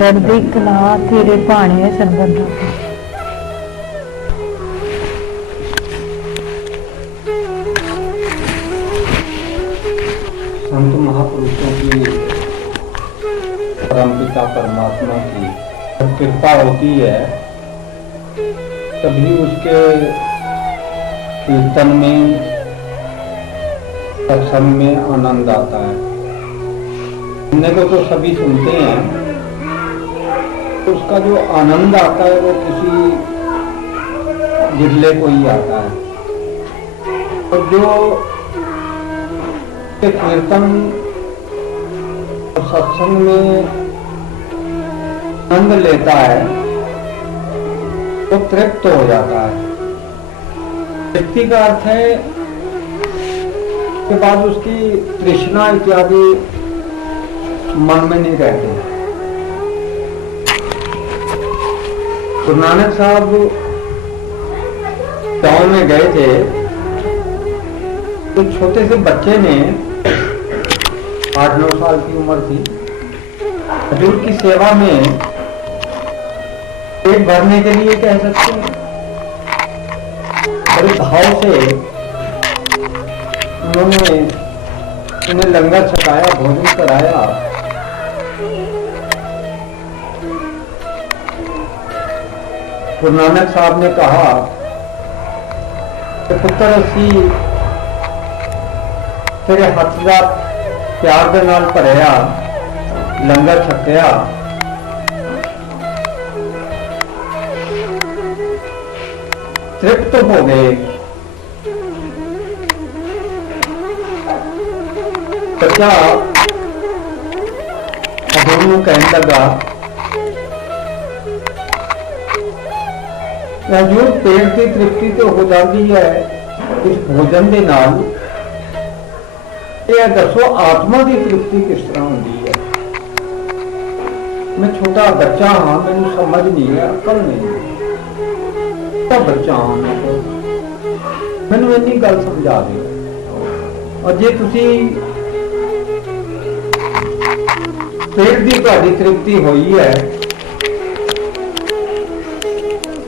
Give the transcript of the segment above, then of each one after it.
चढ़दी कला तेरे भाने सरबंधा। संत महापुरुषों की, परमपिता परमात्मा की जब कृपा होती है तभी उसके कीर्तन में, सत्संग में आनंद आता है। सुनने को तो सभी सुनते हैं, तो उसका जो आनंद आता है वो किसी जिले को ही आता है। और जो कीर्तन और सत्संग में आनंद लेता है वो तृप्त हो जाता है। तृप्ति का अर्थ है के बाद उसकी तृष्णा इत्यादि मन में नहीं रहती। गुरु नानक साहब गांव में गए थे तो छोटे से बच्चे ने 8-9 साल की उम्र थी, हजूर की सेवा में पेट भरने के लिए कह सकते हैं बड़े भाव से उन्होंने उन्हें लंगर छकाया, भोजन कराया। गुरु नानक साहब ने कहा कि पुत्र असी तेरे हथ का प्यार दे नाल भरिया लंगर छकिया, तृप्त हो गए। बच्चा हजूर नूं कहने लगा, हजूर पेट की तृप्ति तो हो जाती है इस भोजन के नाल, ये दसो आत्मा की तृप्ति किस तरह होती है। मैं छोटा बच्चा हाँ, मैनू समझ नहीं है, अकल नहीं, छोटा बच्चा हाँ, मैनू इन्नी गल समझा दो। और जे तुसी पेट की तुहाडी तृप्ति हुई है,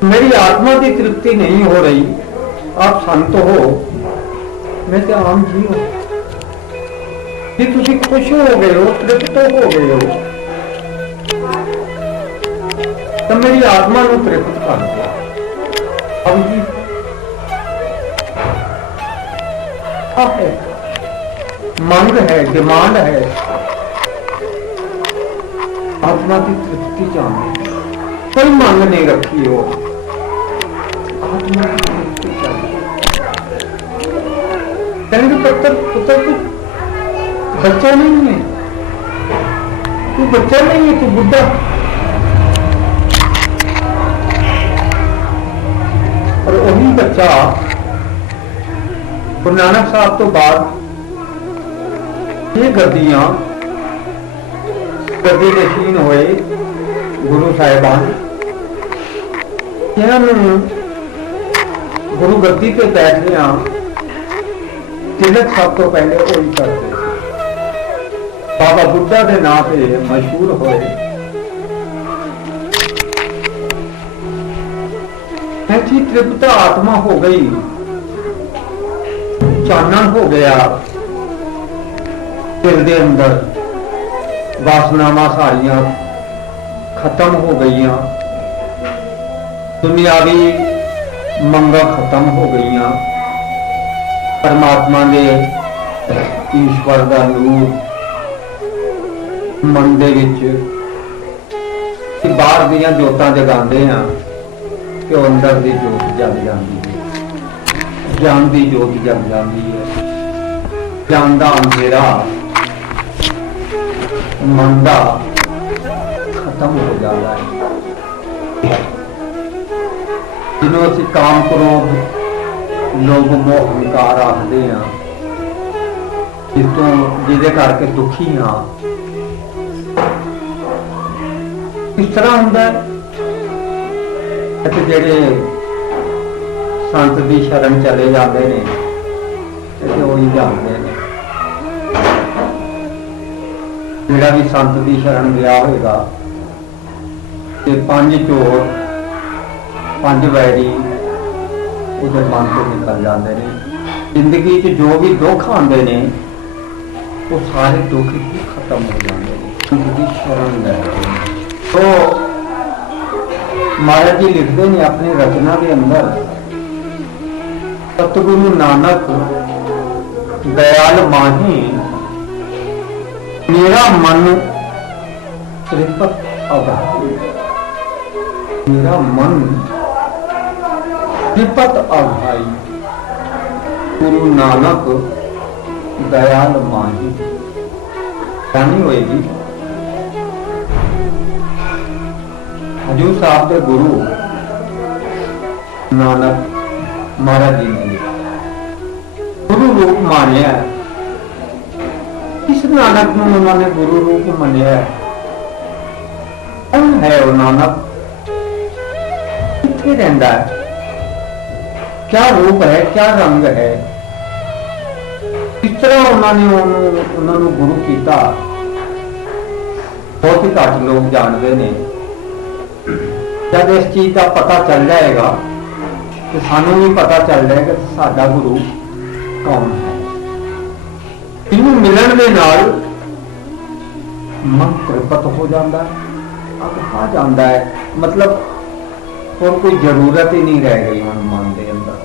मेरी आत्मा की तृप्ति नहीं हो रही, आप संत हो, मैं तो आम जी हूं। कि तुसी खुश हो गए हो, तृप्त हो गए हो, तो मेरी आत्मा को तृप्त कर दिया। अब जी है, मांग है, डिमांड है, आत्मा की तृप्ति चाहिए, कोई मांग नहीं रखी हो, आत्मा की तृप्ति चाहिए। कहेंगे पुत्र पुत्र तू बच्चा नहीं है, तू बच्चा नहीं है, तू बुढ़ा। और वही बच्चा गुरु नानक साहब तो बाद ये गद्दियां गद्दी नशीन होए गुरु साहिबान, गुरु गद्दी पे बैठने तिलक सब तो पहले वही करते। बाबा बुड्ढा के नाम से मशहूर होए। ऐसी तृप्त आत्मा हो गई, चानन हो गया दिल के अंदर, वासनावां सारियां खत्म हो गई, दुनियावी मंगा खत्म हो गई, परमात्मा ने ईश्वर का नूर मन दे विच बाहर दियां जोतां जगांदे हैं कि अंदर दी जोत जग जाती है, ज्ञान की जोत जग जाती है, ज्ञान का अंधेरा मन का खत्म हो जाता है। जिन्हों असीं काम क्रोध लोभ मोह अहंकार आखते हैं, जिसके करके दुखी हाँ, किस तरह होंदा है जेड़े संत की शरण चले जाते हैं वही जानते हैं। जेड़ा भी संत की शरण गया होगा ते 5 चोर 5 वैरी उहदे मन तो निकल जाते हैं। जिंदगी च जो भी दुख आते हैं वो सारे दुख ही खत्म हो जाते हैं उनकी शरण लैके। तो महाराज जी लिखते हैं अपनी रचना के अंदर, सतगुरु नानक दयाल माही मेरा मन त्रिपत अभाई, मेरा मन त्रिपत अभाई, गुरु नानक दयाल माही। नहीं होएगी हजूर साहब के गुरु नानक महाराज जी ने लिखा, गुरु रूप मानिया। किस नानक को उन्होंने गुरु रूप मानिया? कौन है वो नानक? कितने रहता है? क्या रूप है, क्या रंग है? किस तरह उन्होंने गुरु किया? बहुत ही घट लोग जानते हैं। जब इस चीज का पता चल जाएगा तो सानू भी पता चल जाएगा कि साडा गुरु कौन है। इन्हू मिलन के नाल मन त्रिपत हो जाता है, अब आ जाता है, मतलब और कोई जरूरत ही नहीं रह गई हम मन के अंदर।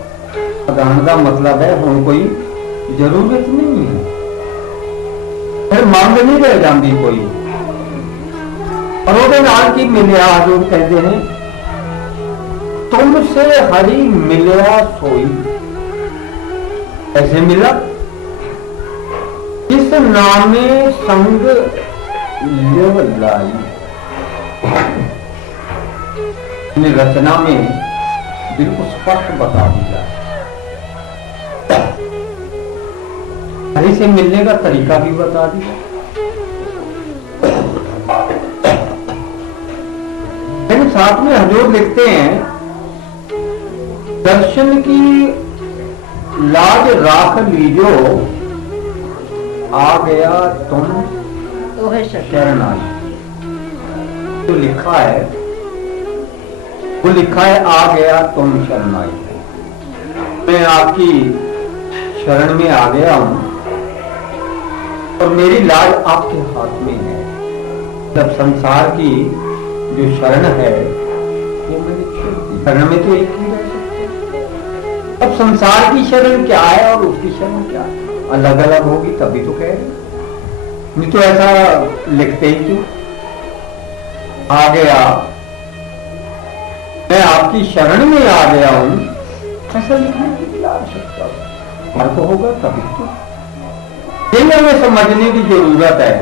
अदान का मतलब है हुण कोई जरूरत नहीं है, फिर मंग नहीं रह जाती कोई। और वो नाल की मिलिया हजूर कहते हैं, तुमसे हरि मिलिया सोई। ऐसे मिला इस नामे संग लिव लाई। रचना में बिल्कुल स्पष्ट बता दिया, हरि से मिलने का तरीका भी बता दिया। लेकिन साथ में हजूर लिखते हैं, दर्शन की लाज राख लीजो, आ गया तुम शरण आई। जो लिखा है वो लिखा है, आ गया तुम शरण आई। मैं आपकी शरण में आ गया हूं और मेरी लाज आपके हाथ में है। जब संसार की जो शरण है वो मेरी शरण में तो एक ही रह सकते। अब संसार की शरण क्या है और उसकी शरण क्या है, अलग अलग होगी तभी तो कह रहे, नहीं तो ऐसा लिखते ही क्यों? आ गया, मैं आपकी शरण में आ गया हूं, ऐसा लिखने की क्या आवश्यकता है? तो होगा तभी तो। यही हमें समझने की जरूरत है,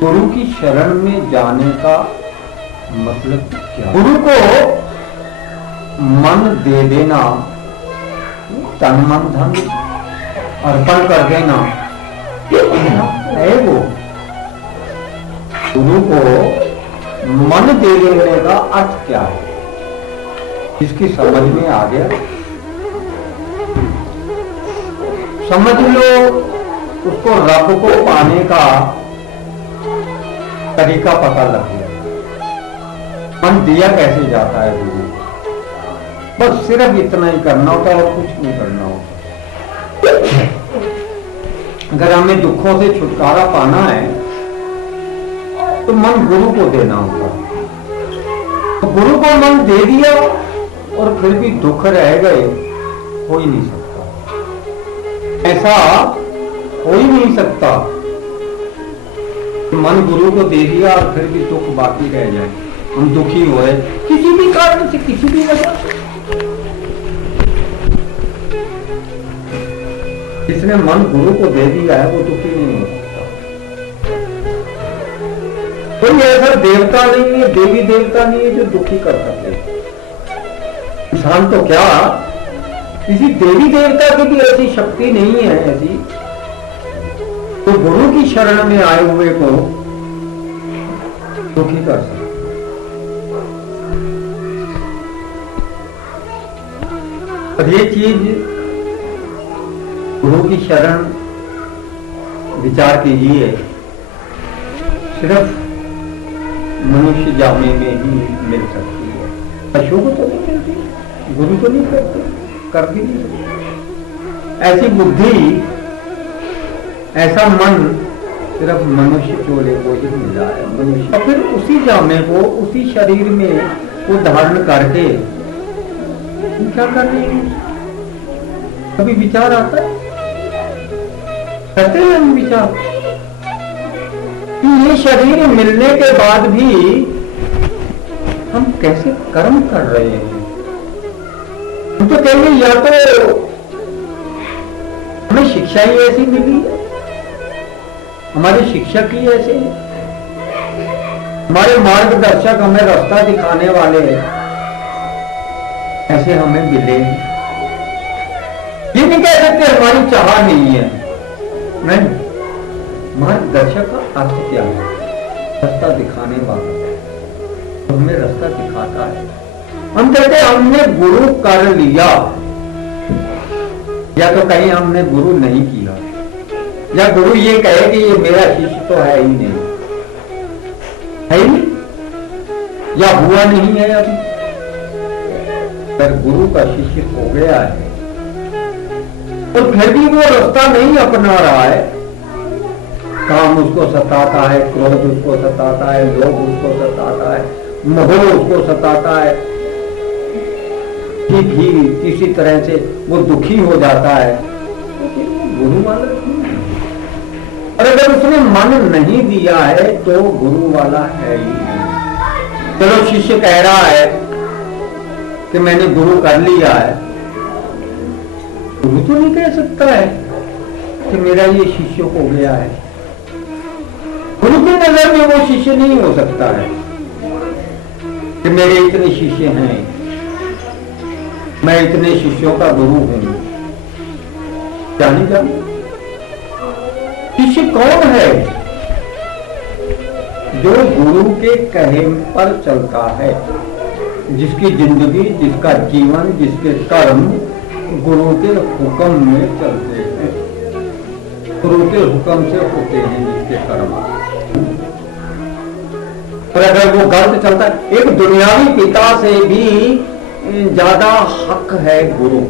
गुरु की शरण में जाने का मतलब क्या? गुरु को मन दे देना, तन मन धन अर्पण कर देना है वो। गुरु को मन दे देने का अर्थ क्या है, इसकी समझ में आ गया, समझ लो उसको रब को पाने का तरीका पता लग गया। मन दिया कैसे जाता है गुरु, बस सिर्फ इतना ही करना होता है और कुछ नहीं करना होता। अगर हमें दुखों से छुटकारा पाना है तो मन गुरु को देना होगा। तो गुरु को मन दे दिया और फिर भी दुख रह गए, हो ही नहीं सकता। ऐसा हो ही नहीं सकता, मन गुरु को दे दिया और फिर भी दुख बाकी रह जाए, हम दुखी हुए किसी भी कारण से, किसी भी वजह से। जिसने मन गुरु को दे दिया है वो दुखी नहीं हो सकता। कोई ऐसा देवता नहीं है, देवी देवता नहीं है जो दुखी कर सके। इंसान तो क्या, किसी देवी देवता की भी ऐसी शक्ति नहीं है ऐसी तो गुरु की शरण में आए हुए को दुखी कर सकते। और ये चीज गुरु की शरण, विचार कीजिए, सिर्फ मनुष्य जामे में ही मिल सकती है। पशु को तो नहीं मिलती, गुरु तो नहीं करते, कर भी नहीं सकते। ऐसी बुद्धि, ऐसा मन सिर्फ मनुष्य चोले को ही मिला है। मनुष्य फिर उसी जामे को, उसी शरीर में वो धारण करके क्या कर रहे हैं? कभी विचार आता है, करते हैं हम विचार कि ये शरीर मिलने के बाद भी हम कैसे कर्म कर रहे हैं। हम तो कहेंगे या तो हमें शिक्षा ही ऐसी मिली है, हमारे शिक्षक ही ऐसे हैं, हमारे मार्गदर्शक, हमें रास्ता दिखाने वाले ऐसे हमें मिले। ये नहीं कह सकते हमारी चाह नहीं है, नहीं। मार्गदर्शक का अर्थ क्या है? रास्ता दिखाने वाला, हमें रास्ता दिखाता है। हम कहते हमने गुरु कर लिया, या तो कहीं हमने गुरु नहीं किया, या गुरु ये कहे कि ये मेरा शिष्य तो है ही नहीं, है ही नहीं, या हुआ नहीं है अभी। अगर गुरु का शिष्य हो गया है और फिर भी वो रास्ता नहीं अपना रहा है, काम उसको सताता है, क्रोध उसको सताता है, लोभ उसको सताता है, मोह उसको सताता है, ठीक ही किसी तरह से वो दुखी हो जाता है, तो फिर वो गुरु वाला नहीं है। और अगर उसने मन नहीं दिया है तो गुरु वाला है ही नहीं। चलो शिष्य कह रहा है कि मैंने गुरु कर लिया है, गुरु तो नहीं कह सकता है कि मेरा ये शिष्य हो गया है। गुरु की नजर में वो शिष्य नहीं हो सकता है कि मेरे इतने शिष्य हैं, मैं इतने शिष्यों का गुरु हूं। जानी जानी शिष्य कौन है? जो गुरु के कहे पर चलता है, जिसकी जिंदगी, जिसका जीवन, जिसके कर्म गुरु के हुक्म में चलते हैं, गुरु के हुक्म से होते हैं जिसके कर्म। और अगर वो गलत चलता है, एक दुनियावी पिता से भी ज्यादा हक है गुरु,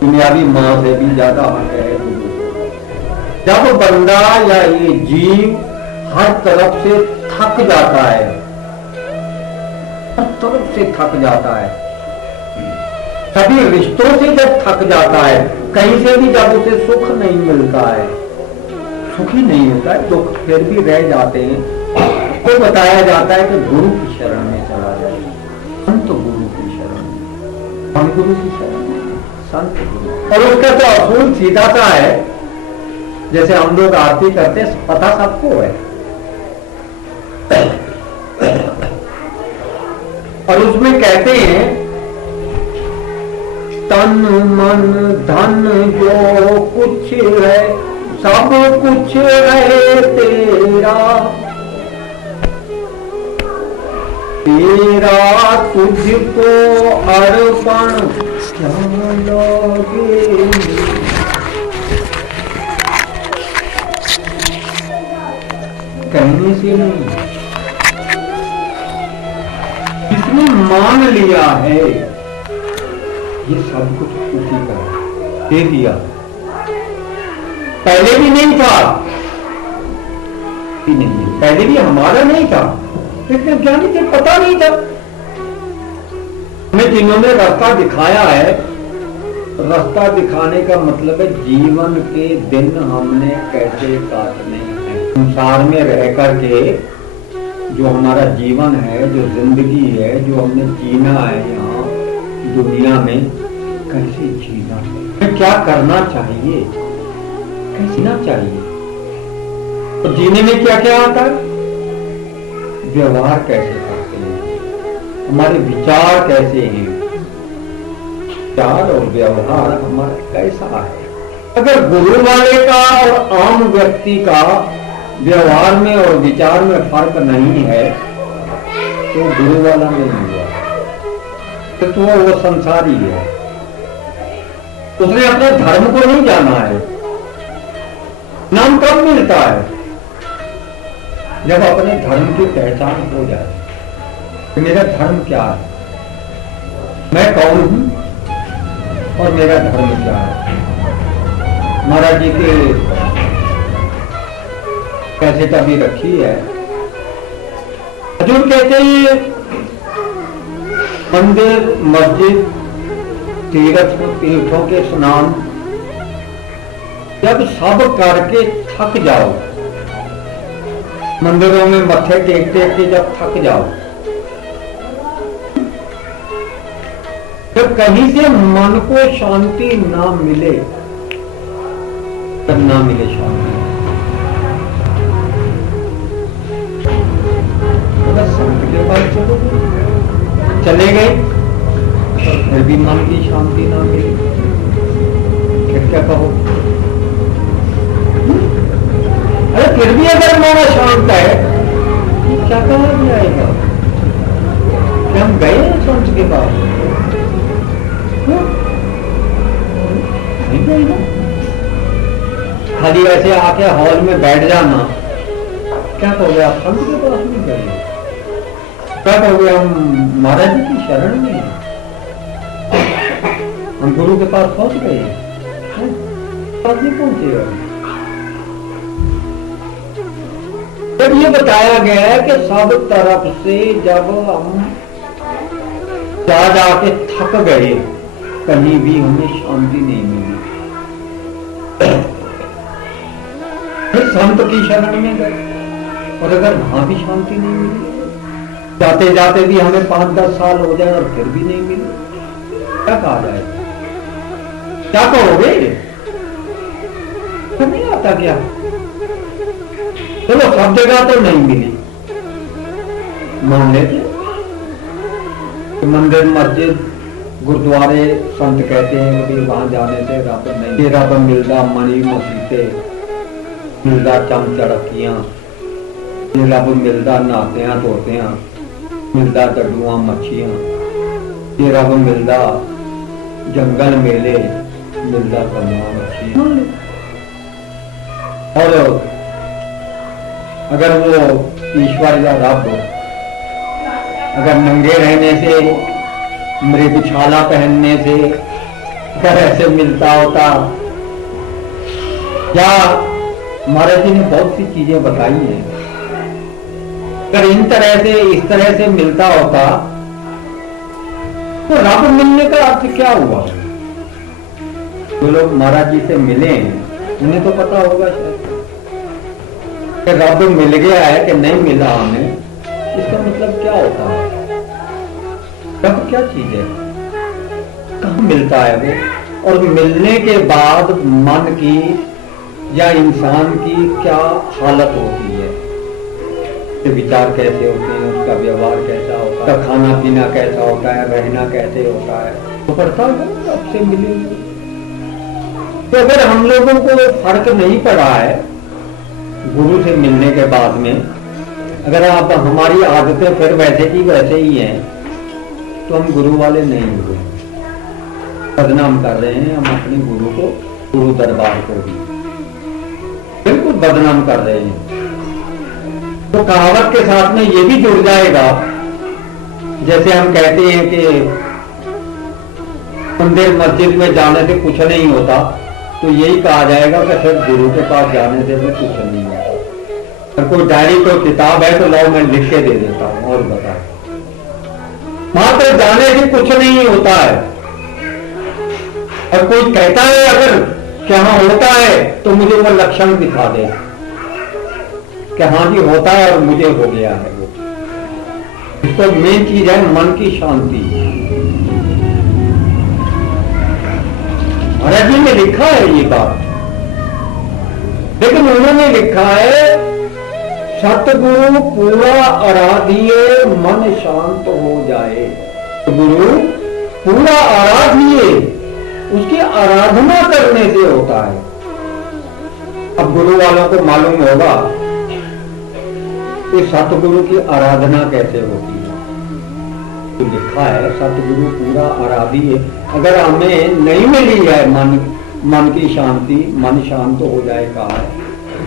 दुनियावी मां से भी ज्यादा हक है गुरु। जब बंदा या ये जीव हर तरफ से थक जाता है, हर तरफ से थक जाता है, सभी रिश्तों से जब थक जाता है, कहीं से भी जब उसे सुख नहीं मिलता है, सुखी नहीं होता है, दुख फिर भी रह जाते हैं, तो बताया जाता है कि गुरु की शरण में चला जाए। संत गुरु की शरण में, हम गुरु की शरण में, संत गुरु। और उसका तो असूल सीधा सा है, जैसे हम लोग आरती करते हैं, पता सबको है, और उसमें कहते हैं तन मन धन जो कुछ है सब कुछ है तेरा, तेरा तुझको अर्पण क्या लगे। कहने से नहीं, जिसने मान लिया है ये सब कुछ उसी का दे दिया। पहले भी नहीं था, नहीं, पहले भी हमारा नहीं था, लेकिन ज्ञानी थे, पता नहीं था। हमें जिन्होंने रास्ता दिखाया है, रास्ता दिखाने का मतलब है जीवन के दिन हमने कैसे काटने हैं। संसार में रह करके जो हमारा जीवन है, जो जिंदगी है, जो हमने जीना है यहाँ दुनिया में, कैसे जीना है, क्या करना चाहिए, कैसे जीना चाहिए। तो जीने में क्या क्या आता है? व्यवहार कैसे करते हैं, हमारे विचार कैसे हैं, विचार और व्यवहार हमारा कैसा है। अगर गुरु वाले का और आम व्यक्ति का व्यवहार में और विचार में फर्क नहीं है तो गुरु वाला नहीं हुआ, तो वो संसारी है, उसने अपने धर्म को नहीं जाना है। नाम कब मिलता है? जब अपने धर्म की पहचान हो जाए कि मेरा धर्म क्या है, मैं कौन हूं और मेरा धर्म क्या है। महाराज जी के कैसे कभी रखी है, हजूर कहते हैं मंदिर मस्जिद तीर्थों के स्नान जब सब करके थक जाओ, मंदिरों में मत्थे टेक टेक के जब थक जाओ, जब कहीं से मन को शांति ना मिले, तब ना मिले शांति, तो संत के पास चले गए और फिर भी मन की शांति ना मिली, फिर क्या कहो। अरे फिर भी अगर मन शांत है क्या कहा जाएगा कि हम गए संत के पास, नहीं गए ना। खाली ऐसे आके हॉल में बैठ जाना, क्या कहोगे आप संत के पास नहीं गए, क्या कहोगे हम महाराज जी की शरण में हैं, हम गुरु के पास पहुंच गए, पास नहीं पहुंचे हो। जब ये बताया गया है कि सब तरफ से जब हम जा जाके थक गए, कहीं भी हमें शांति नहीं मिली, फिर संत की शरण में गए और अगर वहां भी शांति नहीं मिली, जाते जाते भी हमें 5-10 साल हो जाए और फिर भी नहीं मिली, क्या कहा जाए, क्या कहोगे, तो नहीं आता क्या। चलो सब जगह तो नहीं मिली, मान लेते मंदिर मस्जिद गुरुद्वारे संत कहते हैं कि वहां जाने से रब नहीं, रब मिलता मणि मसीते, मिलता चम चड़कियां, रब मिलता नहाते धोते, मिलता डडुआ मच्छियां, ये रब मिलता जंगल मेले, मिलता कमुआ मच्छियां। और अगर वो ईश्वर या रब अगर नंगे रहने से, मृगछाला पहनने से अगर ऐसे मिलता होता, या महाराज जी ने बहुत सी चीजें बताई हैं, अगर इन तरह से इस तरह से मिलता होता तो रब मिलने का अर्थ क्या हुआ। जो लोग महाराज जी से मिले हैं उन्हें तो पता होगा शायद कि रब मिल गया है कि नहीं मिला हमें, इसका मतलब क्या होता है, रब क्या चीज है, कहाँ मिलता है वो, और मिलने के बाद मन की या इंसान की क्या हालत होती है, विचार कैसे होते हैं, उसका व्यवहार कैसा होता है, खाना पीना कैसा होता है, रहना कैसे होता है, तो पड़ता है रब से मिले। तो अगर हम लोगों को फर्क नहीं पड़ा है गुरु से मिलने के बाद में, अगर आप हमारी आदतें फिर वैसे की वैसे ही हैं, तो हम गुरु वाले नहीं हुए, बदनाम कर रहे हैं हम अपने गुरु को, गुरु दरबार को भी बिल्कुल बदनाम कर रहे हैं। तो कहावत के साथ में ये भी जुड़ जाएगा, जैसे हम कहते हैं कि मंदिर मस्जिद में जाने से कुछ नहीं होता, तो यही कहा जाएगा कि सिर्फ गुरु के पास जाने से भी कुछ नहीं होता। अगर कोई डायरी कोई किताब है तो लाओ मैं लिख के दे देता हूं और बताए, मात्र जाने से कुछ नहीं होता है। और कोई कहता है अगर क्या होता है तो मुझे वो लक्षण दिखा दे कि हाँ जी होता है और मुझे हो गया है वो। इसको मेन चीज है मन की शांति। महाराज जी ने लिखा है ये बात, लेकिन उन्होंने लिखा है सतगुरु पूरा आराधिए मन शांत हो जाए। गुरु पूरा आराधिए, उसकी आराधना करने से होता है। अब गुरु वालों को मालूम होगा कि सतगुरु की आराधना कैसे होती है। तो लिखा है सतगुरु पूरा आराधिए। अगर हमें नहीं मिली है मन की शांति, मन शांत हो जाए कहा है।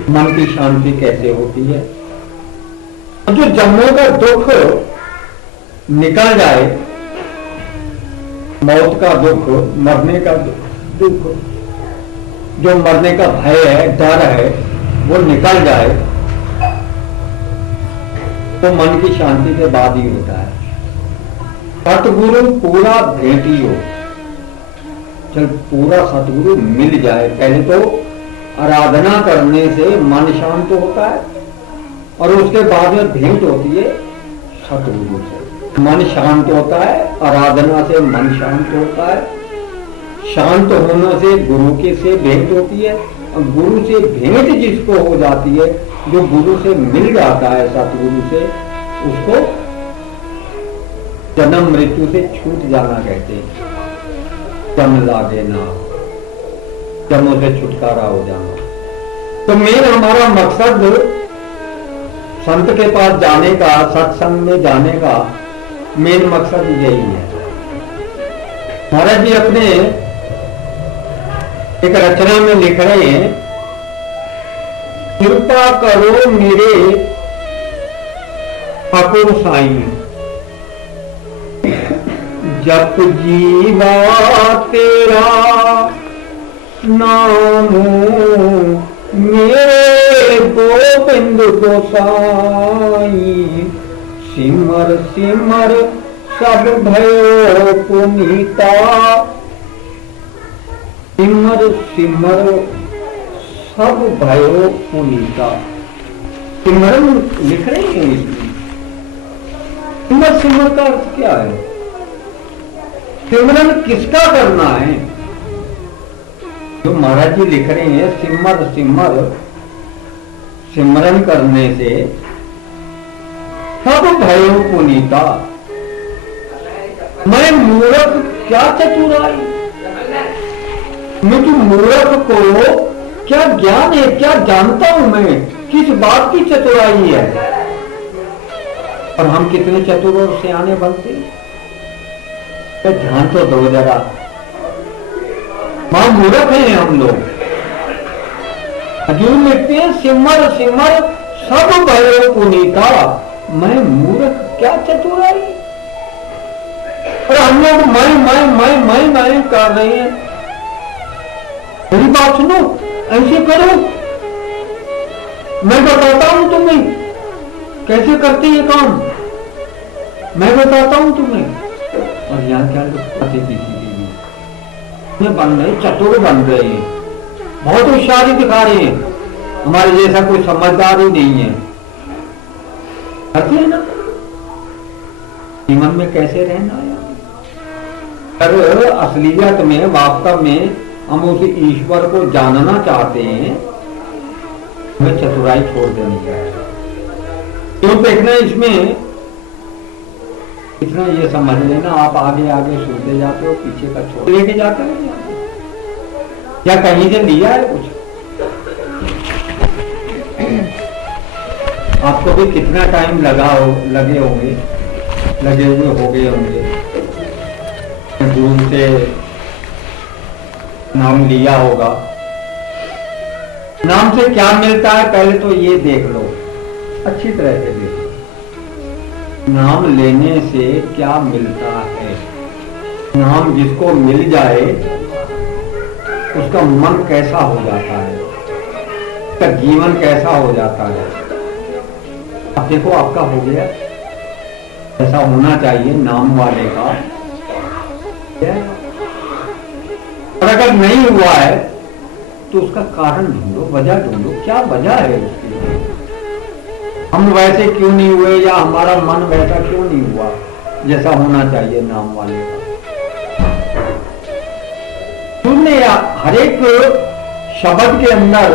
मन की शांति कैसे होती है? जो जन्मों का दुख निकल जाए, मौत का दुख, मरने का दुख, जो मरने का भय है, डर है, वो निकल जाए, तो मन की शांति के बाद ही होता है। सतगुरु पूरा भेटी हो, चल पूरा सतगुरु मिल जाए। पहले तो आराधना करने से मन शांत होता है और उसके बाद में भेंट होती है सतगुरु से। मन शांत होता है, आराधना से मन शांत होता है, शांत होने से गुरु के से भेंट होती है, और गुरु से भेंट जिसको हो जाती है, जो गुरु से मिल जाता है सतगुरु से, उसको जन्म मृत्यु से छूट जाना कहते हैं। जम लागे ना, जन्मों से छुटकारा हो जाना। तो मेन हमारा मकसद संत के पास जाने का, सत्संग में जाने का मेन मकसद यही है। महाराज जी अपने एक रचना में लिख रहे हैं, कृपा करो मेरे ठाकुर साईं, जप जीवा तेरा नाम, मेरे गोविंद गोसाई, सिमर सिमर सब भयो पुनीता, सिमर सिमर सब भयो पुनीता। सिमरन लिख रहे हैं इसमें। सिमर सिमर का अर्थ क्या है? सिमरन किसका करना है? जो महाराज जी लिख रहे हैं, सिमर सिमर, सिमरन करने से सब भयो पुनीता। मैं मूर्ख क्या चतुराई, मैं तो मूर्ख को क्या ज्ञान है, क्या जानता हूं मैं, किस बात की चतुराई है। और हम कितने चतुर और सियाने बनते हैं, ध्यान तो दो जरा। मां मूर्ख हैं हम लोग। हजूर लिखते हैं, सिमर सिमर सब भयो पुनीता, मैं मूर्ख क्या चतुराई। और हम लोग मैं कर रहे हैं। मेरी बात सुनो, ऐसे करो, मैं बताता हूं तुम्हें कैसे करते ये काम, मैं बताता हूं तुम्हें। और यहाँ क्या लोग पते किसी बन रहे, चतुर बन रहे हैं, बहुत होशियारी दिखा रहे हैं, हमारे जैसा कोई समझदार ही नहीं है। करते हैं ना, जीवन में कैसे रहना है। पर असलियत में, वास्तव में हम उस ईश्वर को जानना चाहते हैं, हमें चतुराई छोड़ देनी चाहिए। क्यों देखना इसमें, इतना ये समझ लेना, आप आगे आगे सुनते जाते हो, पीछे का छोड़ लेके जाते हो, या कहीं से लिया है कुछ। आपको भी कितना टाइम लगे हुए हो गए होंगे, गुरु से नाम लिया होगा। नाम से क्या मिलता है पहले तो ये देख लो, अच्छी तरह से देखो। नाम लेने से क्या मिलता है? नाम जिसको मिल जाए उसका मन कैसा हो जाता है, उसका जीवन कैसा हो जाता है। अब देखो आपका हो गया, ऐसा होना चाहिए नाम वाले का। और अगर नहीं हुआ है तो उसका कारण ढूंढो, वजह ढूंढो, क्या वजह है उसकी। हम वैसे क्यों नहीं हुए, या हमारा मन वैसा क्यों नहीं हुआ जैसा होना चाहिए नाम वाले का। तुमने हर एक शब्द के अंदर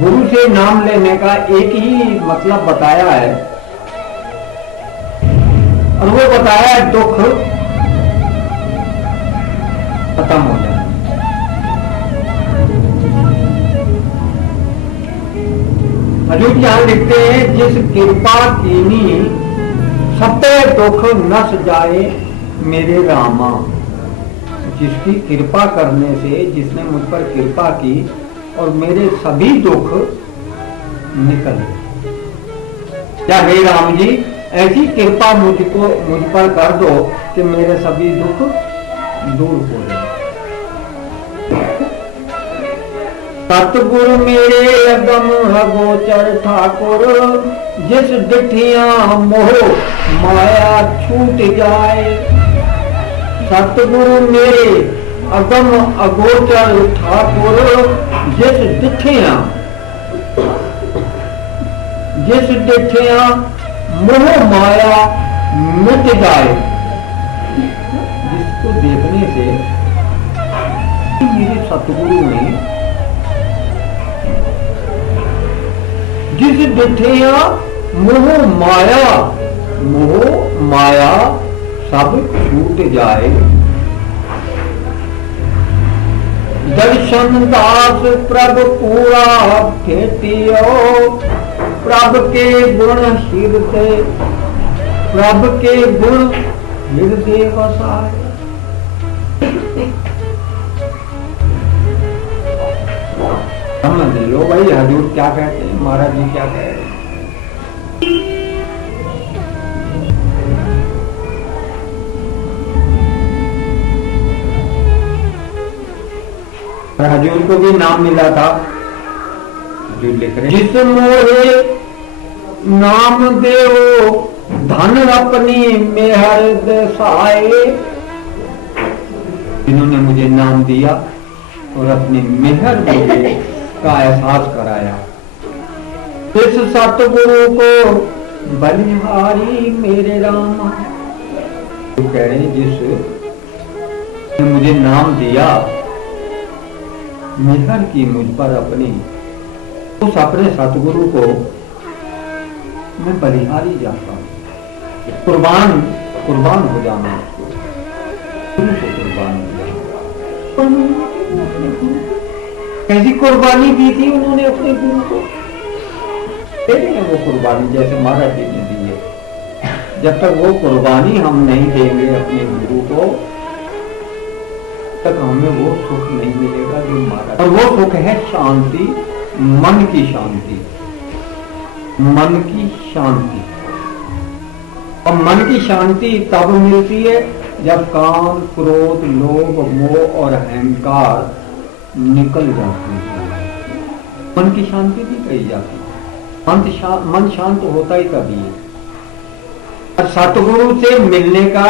गुरु से नाम लेने का एक ही मतलब बताया है, और वो बताया है दुख खत्म हो जाए। हजूर यहां लिखते हैं, जिस कृपा कीनी सबे दुख नस जाए मेरे रामा। जिसकी कृपा करने से, जिसने मुझ पर कृपा की और मेरे सभी दुख निकल गए। क्या हे राम जी, ऐसी कृपा मुझ पर कर दो कि मेरे सभी दुख दूर हो जाए। सतगुरु मेरे अगम अगोचर ठाकुर, जिस डिठिया मोह माया छूट जाए। सतगुरु मेरे अगम अगोचर ठाकुर, जिस डिठिया मोह माया मिट जाए। जिसको देखने से मेरे सतगुरु ने जिस डिठिया मोह माया सब छूट जाए। दर्शन दास प्रभु पूरा भेटियो, प्रभ के गुण हृदय वसाए। समझ लो भाई हजूर क्या कहते हैं, महाराज जी क्या कह रहे हैं। हजूर को भी नाम मिला था, हजूर लिख रहे जिस मोहे नाम देव धन अपनी मेहर दसाए। जिन्होंने मुझे नाम दिया और अपनी मेहर मुझे का एहसास कराया। इस सतगुरु को बलिहारी मेरे राम। तो कह रहे हैं जिस मुझे नाम दिया, मेहर की मुझ पर अपनी, उस अपने सतगुरु को मैं बलिहारी जाता हूं। कुर्बान हो जाना, गुरु को कुर्बान हो जाना। कैसी कुर्बानी दी थी उन्होंने अपने गुरु को, दे रहे वो कुर्बानी जैसे महाराज जी ने दी है। जब तक वो कुर्बानी हम नहीं देंगे अपने गुरु को, तक हमें वो सुख नहीं मिलेगा जो महाराज। और वो सुख है शांति, मन की शांति, मन की शांति। और मन की शांति तब मिलती है जब काम, क्रोध, लोभ, मोह और अहंकार निकल जाते हैं। मन की शांति भी कही जाती है। मन शांत होता ही तभी है। और सतगुरु से मिलने का,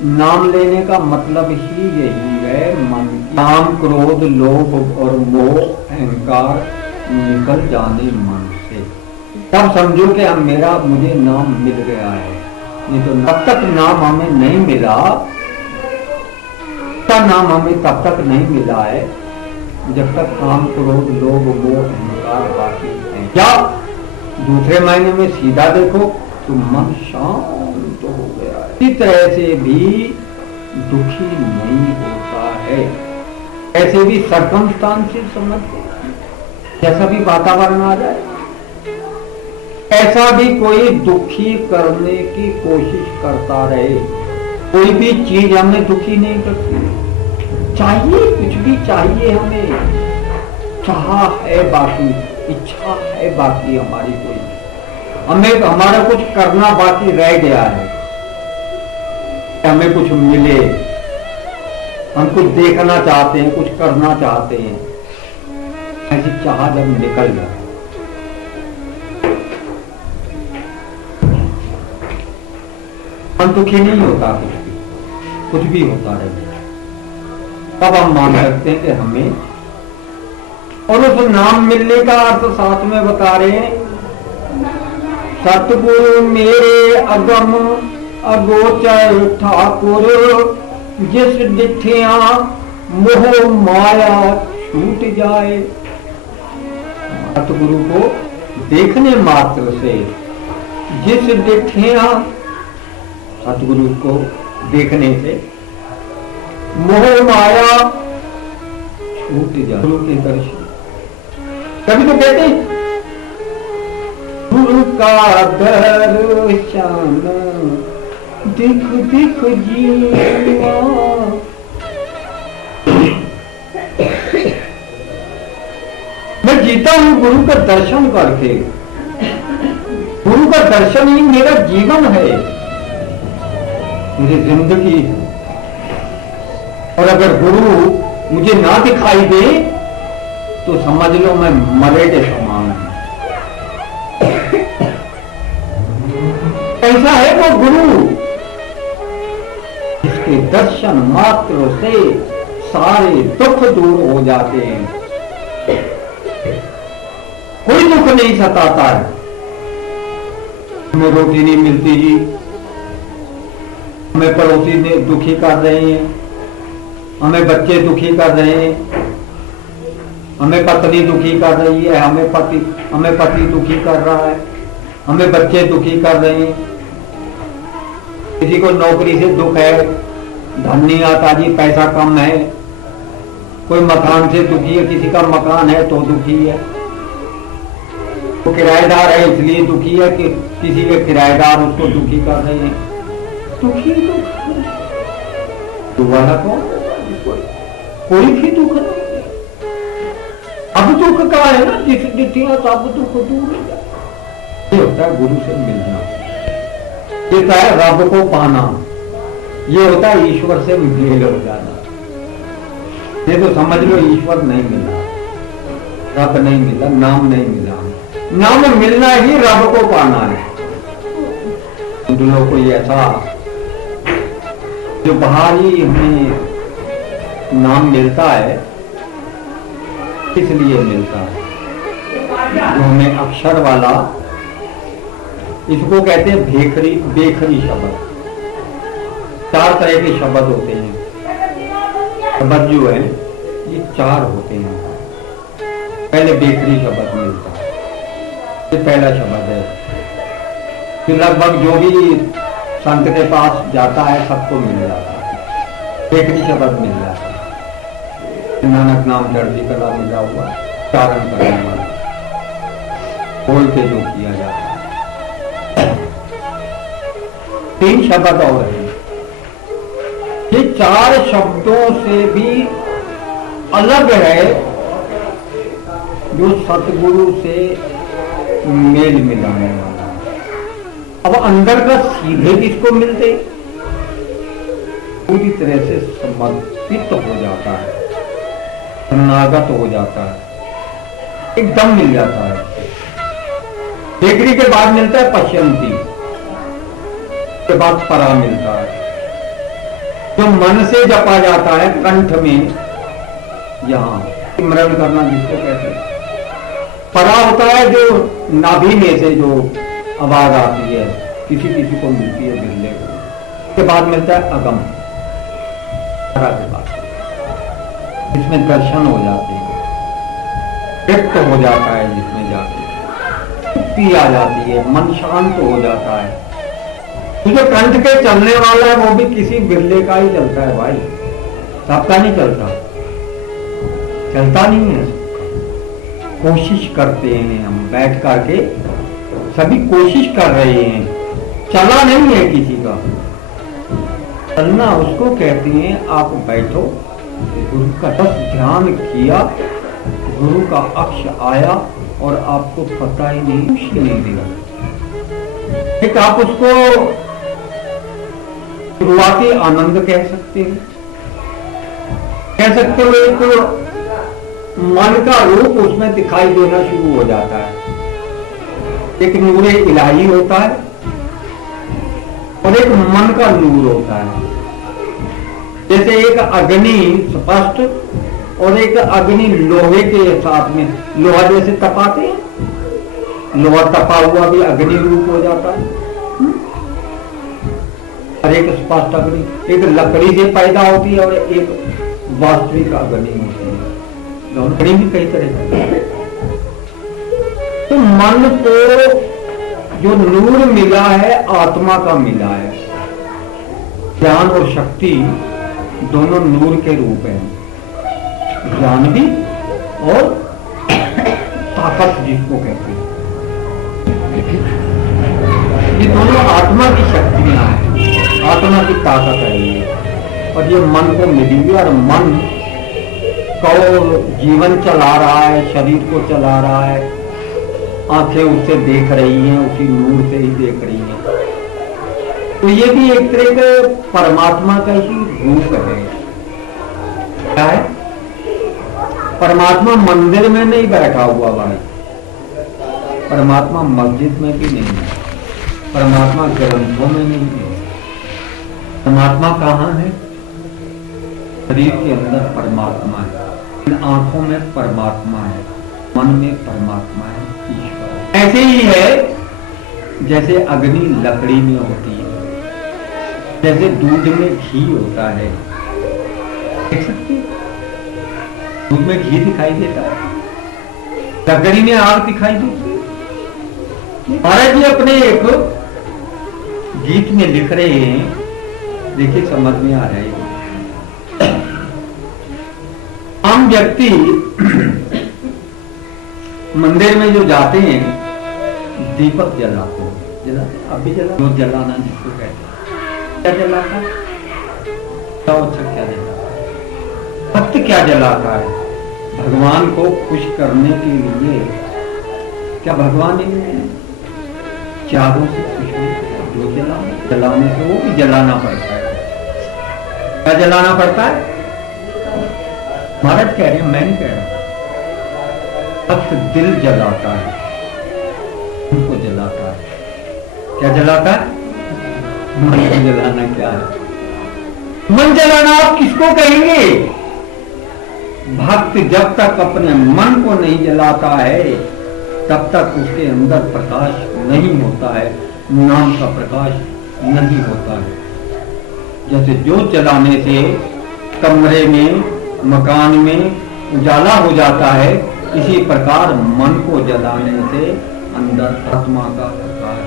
नाम लेने का मतलब ही यही है, मन की काम, क्रोध, लोभ और मोह, अहंकार निकल जाने मन से। तब समझो कि अब मुझे नाम मिल गया है। नहीं तो तब तक नाम हमें नहीं मिला, नाम हमें तब तक नहीं मिला है जब तक काम, क्रोध, लोभ, मोह, अहंकार बाकी है। या दूसरे महीने में सीधा देखो तो मन शांत हो गया है। इसी तरह से भी दुखी नहीं होता है। ऐसे भी सर्कमस्टांसेस समझते, जैसा भी वातावरण आ जाए, ऐसा भी कोई दुखी करने की कोशिश करता रहे। कोई भी चीज हमें दुखी नहीं करती। चाहिए कुछ भी चाहिए हमें, चाह है बाकी, इच्छा है बाकी हमारी कोई, हमें हमारा कुछ करना बाकी रह गया है। हमें कुछ मिले, हम कुछ देखना चाहते हैं, कुछ करना चाहते हैं। ऐसी चाह जब निकल जाए, मन दुखी नहीं होता, कुछ भी होता रहे, तब हम मान सकते हैं कि हमें। और उस नाम मिलने का अर्थ साथ में बता रहे हैं, सतगुरु मेरे अगम अगोचर ठाकुर, जिस डिठिया मोह माया छूट जाए। सतगुरु को देखने मात्र से, जिस डिठिया, सतगुरु को देखने से मोह माया छूट जाए। गुरु के दर्शन, कभी तो कहते गुरु का दर्शन दिख दिख जीवा। मैं जीता हूं गुरु का दर्शन करके। गुरु का का दर्शन ही मेरा जीवन है, मेरी जिंदगी। और अगर गुरु मुझे ना दिखाई दे तो समझ लो मैं मरे के समान हूं। ऐसा है वो गुरु जिसके दर्शन मात्र से सारे दुख दूर हो जाते हैं, कोई दुख नहीं सताता है। हमें रोटी नहीं मिलती जी, हमें पड़ोसी ने दुखी कर रहे हैं, हमें बच्चे दुखी कर रहे हैं, हमें पत्नी दुखी कर रही है, हमें पति दुखी कर रहा है, हमें बच्चे दुखी कर रहे हैं। किसी को नौकरी से दुख है, धन नहीं आता जी, पैसा कम है, कोई मकान से दुखी है, किसी का मकान है तो दुखी है, वो किराएदार है इसलिए दुखी है कि किसी के किराएदार उसको दुखी कर रहे हैं। दुखी तो वाला कौन? कोई भी दुख नहीं। अब दुख का है ना, जिस दिखा तब दुख दूर हो जाए। ये होता है गुरु से मिलना, ये होता है रब को पाना, ये होता है ईश्वर से मेल हो जाना। ये तो समझ लो ईश्वर नहीं मिला, रब नहीं मिला, नाम नहीं मिला। नाम मिलना ही रब को पाना है। उन कोई ऐसा जो बाहरी हमें नाम मिलता है, इसलिए मिलता है जो हमें अक्षर वाला, इसको कहते हैं बेखरी शब्द। 4 तरह के शब्द होते हैं, शब्द जो है ये 4 होते हैं। पहले बेखरी शब्द मिलता है, ये पहला शब्द है। फिर लगभग जो भी संत के पास जाता है सबको मिल जाता है, बेखरी शब्द मिल जाता है। नानक नाम दर्जी कला मिला हुआ, चारण करने वाला, बोल के जो किया जाता है। 3 शब्द और हैं। ये 4 शब्दों से भी अलग है जो सतगुरु से मेल मिलाने वाला। अब अंदर का सीधे किसको मिलते, पूरी तरह से समर्पित हो जाता है, शरणागत हो जाता है, एकदम मिल जाता है। बेकरी के बाद मिलता है पश्यंती, के बाद परा मिलता है, जो मन से जपा जाता है कंठ में, यहां स्मरण करना जिसको कहते हैं। परा होता है जो नाभि में से जो आवाज आती है, किसी किसी को मिलती है बिरले को। उसके बाद मिलता है अगम, परा के बाद जिसमें दर्शन हो जाते हैं, व्यक्त हो जाता है, जिसमें जाके मुक्ति आ जाती है, मन शांत हो जाता है। तो जो कंठ के चलने वाला है वो भी किसी बिरले का ही चलता है भाई, सबका नहीं चलता, चलता नहीं है। कोशिश करते हैं हम बैठ करके, सभी कोशिश कर रहे हैं, चला नहीं है किसी का। चलना उसको कहते हैं आप बैठो, गुरु का बस ध्यान किया, गुरु का अक्ष आया और आपको पता ही नहीं, कुछ नहीं दिया। एक आप उसको शुरुआती आनंद कह सकते हैं, कह सकते हो एक मन का रूप उसमें दिखाई देना शुरू हो जाता है। एक नूरे इलाही होता है और एक मन का नूर होता है। जैसे एक अग्नि स्पष्ट और एक अग्नि लोहे के साथ में, लोहा जैसे तपाते हैं, लोहा तपा हुआ भी अग्नि रूप हो जाता है। और एक स्पष्ट अग्नि, एक लकड़ी से पैदा होती है और एक वास्तविक अग्नि होती है। दोनों अग्नि भी कई तरह की। तो मन को जो नूर मिला है आत्मा का मिला है। ज्ञान और शक्ति दोनों नूर के रूप हैं, ज्ञान भी और ताकत जिसको कहते हैं, ये दोनों आत्मा की शक्तियां हैं, आत्मा की ताकत है ये। और ये मन को मिली हुई, और मन को जीवन चला रहा है, शरीर को चला रहा है, आंखें उससे देख रही हैं, उसी नूर से ही देख रही हैं। तो ये भी एक तरह का परमात्मा का ही रूप है। क्या है? परमात्मा मंदिर में नहीं बैठा हुआ भाई, परमात्मा मस्जिद में भी नहीं है, परमात्मा ग्रंथों में नहीं है। परमात्मा कहाँ है? शरीर के अंदर परमात्मा है, इन आंखों में परमात्मा है, मन में परमात्मा है, ईश्वर। ऐसे ही है जैसे अग्नि लकड़ी में होती है, जैसे दूध में घी होता है। देख सकते हैं? दूध में घी दिखाई देता है, लकड़ी में आग दिखाई देती है। महाराज जी अपने एक गीत में लिख रहे हैं, देखिए समझ में आ रहा है। आम व्यक्ति मंदिर में जो जाते हैं दीपक जलाते हैं, अब भी जो जलाना जिसको कहते हैं, क्या जलाता है? क्या जलाता है? भक्त क्या जलाता है? भगवान को खुश करने के लिए। क्या भगवान इनमें चारों से खुश नहीं? जो जलाने से वो भी जलाना पड़ता है। क्या जलाना पड़ता है? महाराज कह रहे हैं, मैं नहीं कह रहा। भक्त दिल जलाता है, उनको जलाता है। क्या जलाता है? मन को जलाना क्या है? मन जलाना आप किसको कहेंगे? भक्त जब तक अपने मन को नहीं जलाता है तब तक उसके अंदर प्रकाश नहीं होता है, नाम का प्रकाश नहीं होता है। जैसे ज्योत जलाने से कमरे में, मकान में उजाला हो जाता है, इसी प्रकार मन को जलाने से अंदर आत्मा का प्रकाश।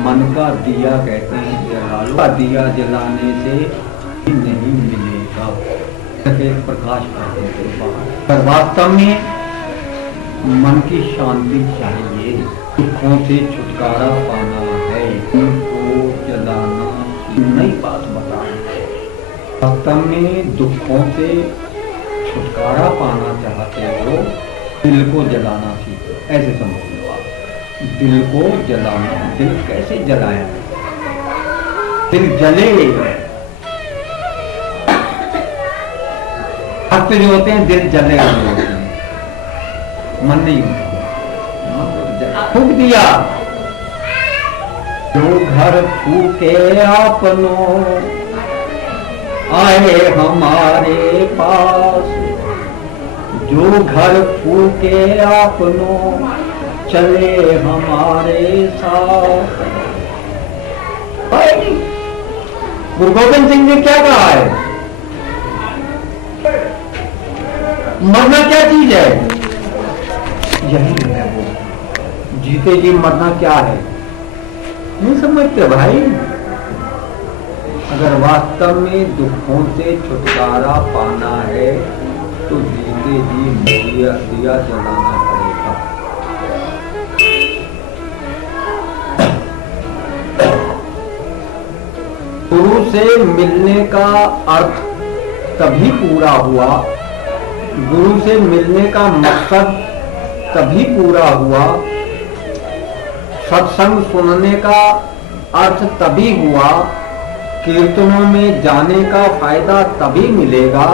मन का दिया कहते हैं जला लो, दिया जलाने से नहीं मिलेगा, सफेद प्रकाश करते थे बाहर। पर वास्तव में मन की शांति चाहिए, दुखों से छुटकारा पाना है, उनको जलाना। नई बात बता रहे, वास्तव में दुखों से छुटकारा पाना चाहते हो, दिल को जलाना सीखो। ऐसे समझ लो आप, दिल को जलाना। दिल कैसे जलाया? दिल जले। भक्त जो होते हैं दिल जले हुए होते हैं, मन नहीं होता। फूक दिया, जो घर फूके आपनों आए हमारे पास, जो घर फूके आपनों चले हमारे साथ। गुरु गोविंद सिंह ने क्या कहा है? मरना क्या चीज है? यही है वो। जीते जी मरना क्या है? नहीं समझते भाई। अगर वास्तव में दुखों से छुटकारा पाना है तो जीते जी दिया जलाना पड़ेगा। गुरु से मिलने का अर्थ तभी पूरा हुआ, गुरु से मिलने का मकसद तभी पूरा हुआ, सत्संग सुनने का अर्थ तभी हुआ, कीर्तनों में जाने का फायदा तभी मिलेगा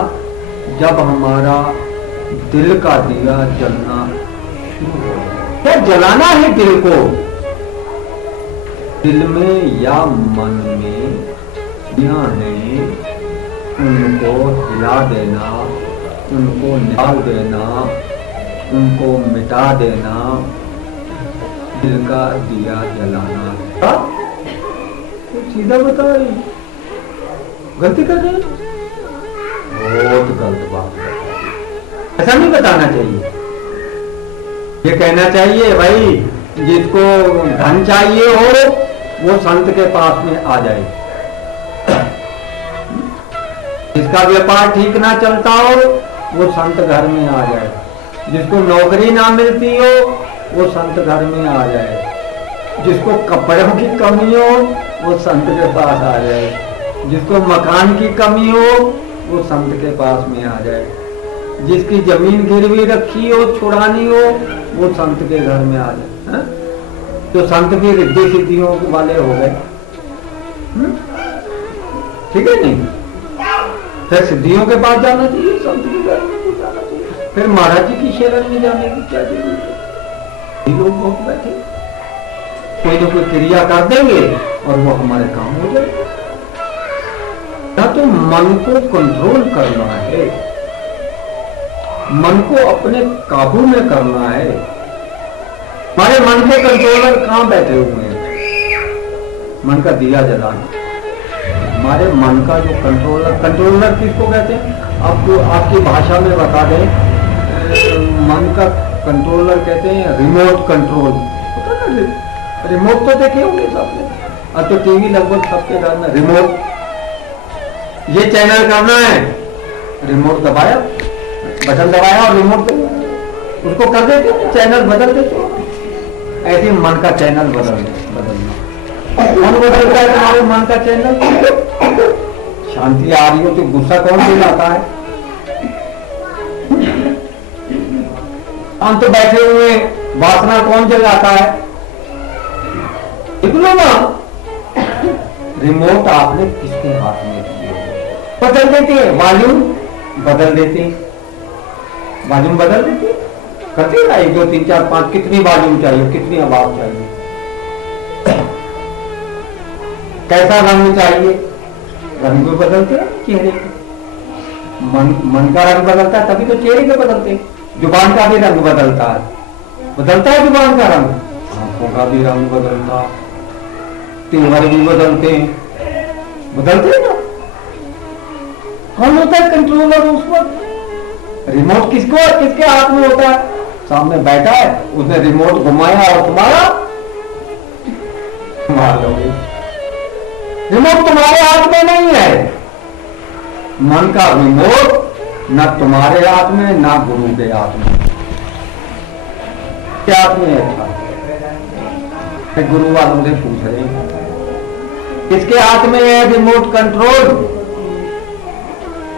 जब हमारा दिल का दिया जलना शुरू हो। क्या जलाना है दिल को? दिल में या मन में दिया है, उनको हिला देना, उनको निकाल देना, उनको मिटा देना, दिल का दिया जलाना। तो सीधा बताओ, गलती कर रहे हैं, बहुत गलत बात है। ऐसा नहीं बताना चाहिए। ये कहना चाहिए भाई जिसको धन चाहिए हो वो संत के पास में आ जाए, जिसका व्यापार ठीक ना चलता हो वो संत घर में आ जाए, जिसको नौकरी ना मिलती हो वो संत घर में आ जाए, जिसको कपड़ों की कमी हो वो संत के पास आ जाए, जिसको मकान की कमी हो वो संत के पास में आ जाए। जिसकी जमीन गिरवी रखी हो, छुड़ानी हो, वो संत के घर में आ जाए। हाँ? तो संत भी रिद्धि सिद्धियों वाले हो गए। ठीक है नहीं? फिर सिद्धियों के पास जाना चाहिए, संत के घर में क्यों जाना चाहिए? फिर महाराज जी की शरण में जाने की क्या जरूरत है? ये लोग बहुत बैठे, कोई ना कोई क्रिया कर देंगे और वो हमारे काम हो जाएगा। ना तो मन को कंट्रोल करना है, मन को अपने काबू में करना है। हमारे मन के कंट्रोलर कहां बैठे हुए हैं? मन का दिया जलाना। हमारे मन का जो कंट्रोलर किसको कहते हैं? आपको आपकी भाषा में बता दें, मन का कंट्रोलर कहते हैं रिमोट कंट्रोल। पता ना, रिमोट तो देखे होंगे सबने। अब तो टीवी लगभग सबके घर में रिमोट, ये चैनल करना है, रिमोट दबाया, बटन दबाया और रिमोट उसको कर देते हो, चैनल बदल देते हो। ऐसे मन का चैनल बदलना। मन बदलता है तुम्हारे मन का चैनल। शांति आ रही हो तो गुस्सा कौन दिलाता है? हम तो बैठे हुए, वासना कौन जगाता है? निकलो ना। रिमोट आपने किसके हाथ में दिए? बदल देते हैं, वॉल्यूम बदल देते हैं, वॉल्यूम बदल देते हैं, करते हैं ना। 1 2 3 4 5 कितनी वॉल्यूम चाहिए, कितनी आवाज चाहिए, कैसा रंग चाहिए, रंग भी बदलते हैं चेहरे के। मन का रंग बदलता है तभी तो चेहरे के बदलते हैं। जुबान का भी रंग बदलता है जुबान का रंग, आंखों का भी रंग बदलता, तेवर भी बदलते हैं ना। कौन होता है कंट्रोलर उस वक्त? रिमोट किसके हाथ में होता है? सामने बैठा है, उसने रिमोट घुमाया और तुम्हारा मार लोगे। रिमोट तुम्हारे हाथ में नहीं है। मन का रिमोट ना तुम्हारे हाथ में, ना गुरु के हाथ में। क्या हाथ में है? गुरु वालों से पूछ रहे हैं किसके हाथ में है रिमोट कंट्रोल?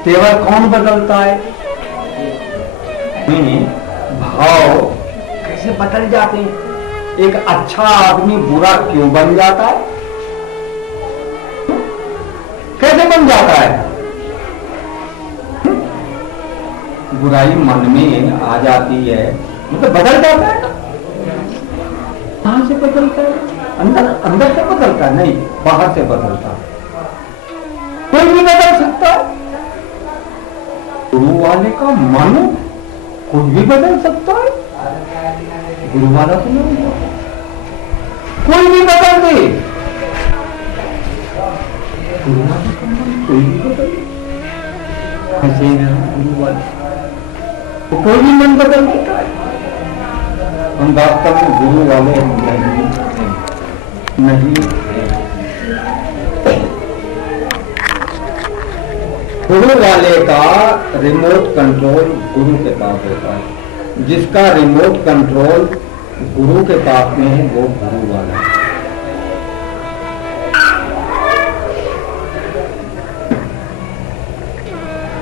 तेवर कौन बदलता है? भाव कैसे बदल जाते हैं? एक अच्छा आदमी बुरा क्यों बन जाता है? कैसे बन जाता है? बुराई मन में आ जाती है, मतलब बदल जाता है। कहां से बदलता है? अंदर से बदलता है? नहीं, बाहर से बदलता है। कोई भी बदल सकता है। गुरु वाले का मन कोई भी बदल सकता है। गुरु वाला तो नहीं होता, कोई भी बदल दे। गुरु वाले का मन कोई भी बदल दे। ऐसे गुरु वाले तो कोई भी मन बदल देता है। हम वास्तव में गुरु वाले नहीं। गुरु वाले का रिमोट कंट्रोल गुरु के पास होता है। जिसका रिमोट कंट्रोल गुरु के पास में है वो गुरु वाला है।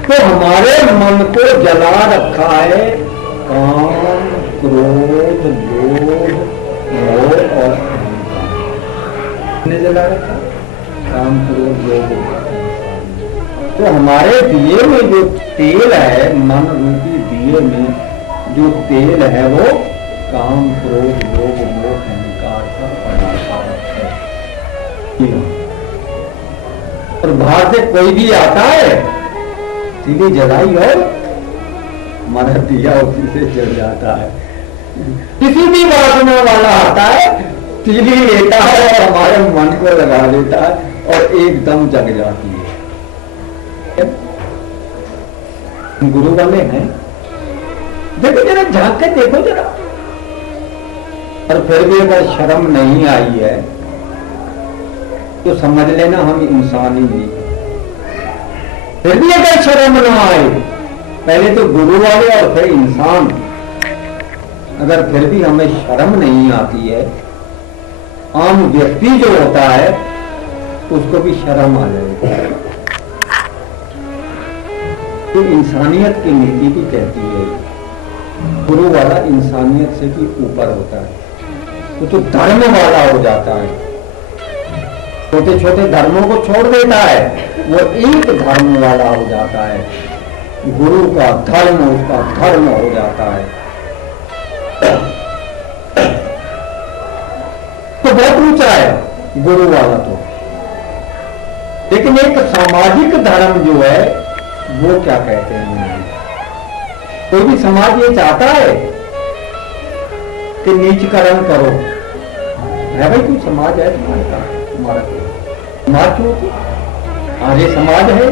तो हमारे मन को जला रखा है काम, क्रोध, लोभ, मोह और अहंकार ने जला रखा। काम, क्रोध, लोभ। तो हमारे दिए में जो तेल है, मन रूपी दिए में जो तेल है वो काम, क्रोध, लोभ, मोह, अहंकार का पदार्थ है। और बाहर से कोई भी आता है, सीधी जलाई और हमारा दिया उसी से जल जाता है। किसी भी वासना वाला आता है, तीली लेता है और हमारे मन को लगा लेता है और एकदम जग जाती है। गुरु वाले हैं, देखो जरा, झांक के देखो जरा। और फिर भी अगर शर्म नहीं आई है तो समझ लेना हम इंसान ही नहीं। फिर भी अगर शर्म ना आए, पहले तो गुरु वाले और फिर इंसान, अगर फिर भी हमें शर्म नहीं आती है, आम व्यक्ति जो होता है उसको भी शर्म आ जाएगी। तो इंसानियत की नीति भी कहती है, गुरु वाला इंसानियत से भी ऊपर होता है, तो धर्म वाला हो जाता है, छोटे छोटे धर्मों को छोड़ देता है, वो एक धर्म वाला हो जाता है, गुरु का धर्म उसका धर्म हो जाता है। तो बहुत ऊंचा है गुरु वाला तो। लेकिन एक सामाजिक धर्म जो है वो क्या कहते हैं, कोई भी समाज ये चाहता है कि नीचकरण करो, है भाई कोई समाज है तुम्हारा समाज क्यों, आर्य समाज है,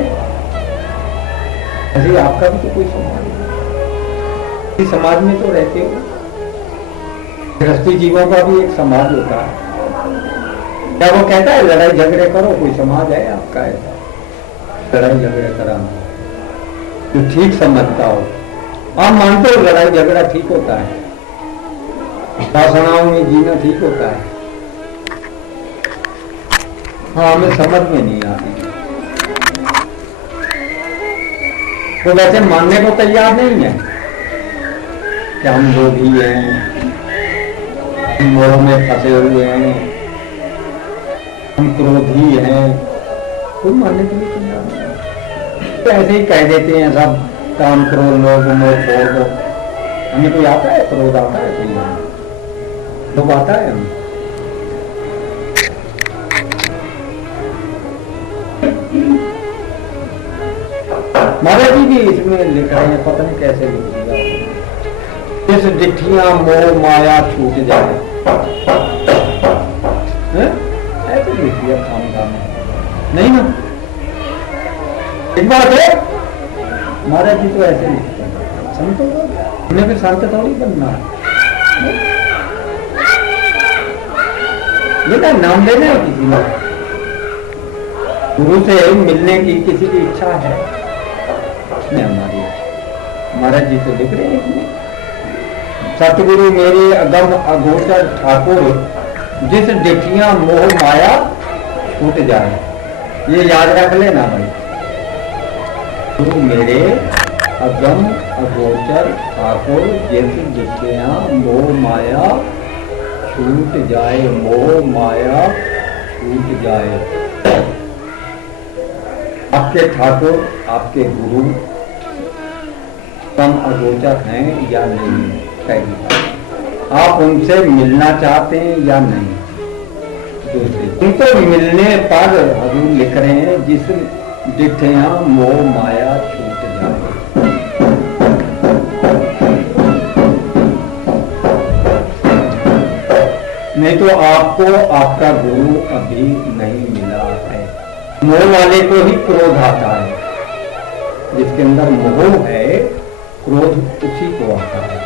ऐसे आपका भी तो कोई समाज है, इस समाज में तो रहते हो, गृहस्थी जीवों का भी एक समाज होता है। क्या वो कहता है लड़ाई झगड़े करो, कोई समाज है आपका ऐसा, लड़ाई झगड़े कराना जो ठीक समझता हो। आप मानते हो लड़ाई झगड़ा ठीक होता है, वासनाओं में जीना ठीक होता है, हाँ हमें समझ में नहीं आती, तो वैसे मानने को तैयार नहीं है कि हम लोभी हैं, मोह में फंसे हुए हैं, हम क्रोधी हैं, कोई मानने के लिए तैयार नहीं। तो ऐसे ही कह देते हैं सब, काम करो, लोग मोह छोड़ दो। हमें कोई आता है, क्रोध आता है, कोई लोग आता है हमें, महाराज जी भी इसमें लिख रहे हैं, पता नहीं कैसे लिख दिया, जिस डिठियां मोह माया छूट जाए, ऐसे लिख दिया खाम खाम नहीं ना, एक बात है महाराज जी तो ऐसे लिखते हैं, संत उन्हें फिर संत थोड़ी बनना है, ये ना नाम लेना है किसी ने, गुरु से मिलने की किसी की इच्छा है हमारी, महाराज जी तो लिख रहे हैं, सतगुरु मेरे अगम अगोचर ठाकुर, जिस डिठियां मोह माया छूट जाए, ये याद रख लेना भाई, गुरु मेरे अगम अगोचर ठाकुर, जिस डिठियां मोह माया छूट जाए, मोह माया छूट जाए। आपके ठाकुर, आपके गुरु कम अगोचर हैं या नहीं, कहिए आप उनसे मिलना चाहते हैं या नहीं। दूसरे उनको मिलने पर हजूर लिख रहे हैं, जिस डिठियां मोह माया छूट जाए, नहीं तो आपको आपका गुरु अभी नहीं मिला है। मोह वाले को ही क्रोध आता है, जिसके अंदर मोह है क्रोध उसी को आता है।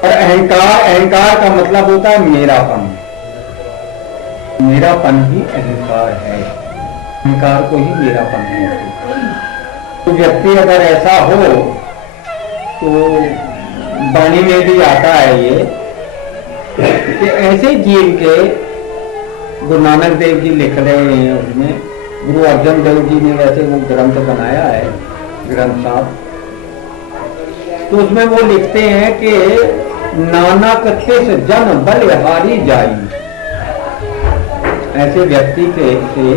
और अहंकार, अहंकार का मतलब होता है मेरापन, मेरापन ही अहंकार है, अहंकार को ही मेरापन कहते हैं। तो व्यक्ति अगर ऐसा हो तो वाणी में भी आता है ये कि ऐसे जीव के, गुरु नानक देव जी लिख रहे हैं उसमें, गुरु अर्जन देव जी ने वैसे वो ग्रंथ बनाया है, ग्रंथ साहब, तो उसमें वो लिखते हैं कि नानक किस जन बलिहारी जाई, ऐसे व्यक्ति के से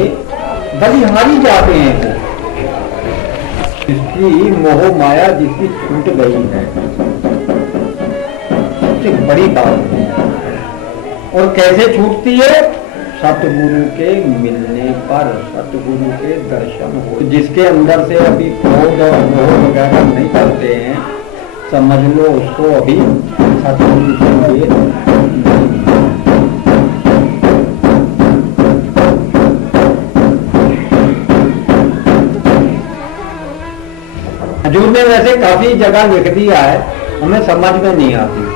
बलिहारी जाते हैं वो, जिसकी मोह माया जिसकी छूट गई है, सबसे बड़ी बात है। और कैसे छूटती है, सतगुरु के मिलने पर, सतगुरु के दर्शन हो। जिसके अंदर से अभी क्रोध और मोह वगैरह नहीं करते हैं, समझ लो उसको अभी सतगुरु के लिए हजूर ने वैसे काफी जगह लिख दिया है, हमें समझ में नहीं आती।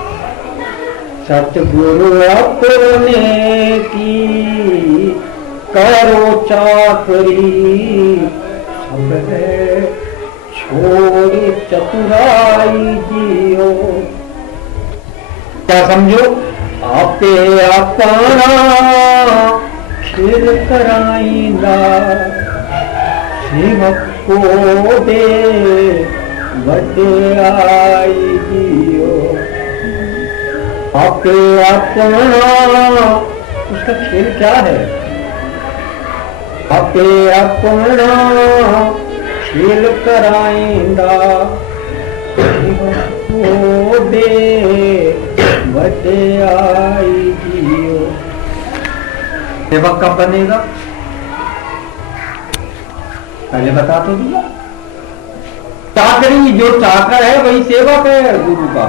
सतगुरु अपने की करो चाकरी, सब है छोड़ चतुराई जियो। क्या समझो, आपे अपना खिल कराइंदा, सेवक को दे बटे आई जियो आपके अपना। उसका खेल क्या है? आपके अपना खेल कराइंदा ओ दे बटे आई जियो। सेवक कब बनेगा? पहले बता तो दिया। चाकरी, जो चाकर है वही सेवक है गुरु का।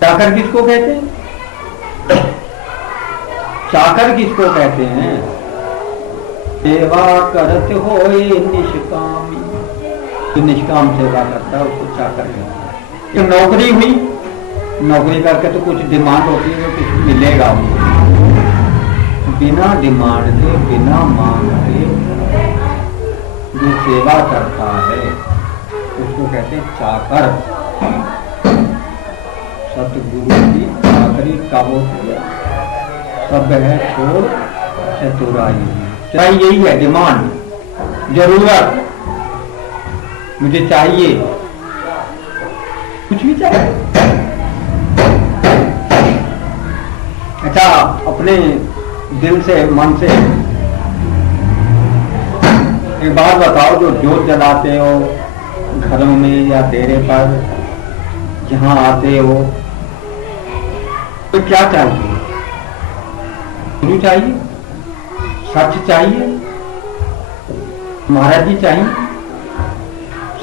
चाकर किसको कहते हैं? चाकर किसको कहते हैं? सेवा करते होए निष्कामी, जो निष्काम सेवा करता है उसको चाकर कहते हैं। तो नौकरी हुई, नौकरी करके तो कुछ डिमांड होती है, कुछ मिलेगा। बिना डिमांड के, बिना मांग के जो सेवा करता है उसको कहते हैं चाकर। सतगुरु की चाकरी कब होती है? सब है छोड़ चतुराई। चाहिए यही है डिमांड, जरूरत, मुझे चाहिए, कुछ भी चाहिए। अच्छा, अपने दिल से, मन से एक बात बताओ, जो जोत जलाते हो घरों में या डेरे पर, जहां आते हो, तो क्या चाहिए? गुरु चाहिए, सच चाहिए, महाराज जी चाहिए।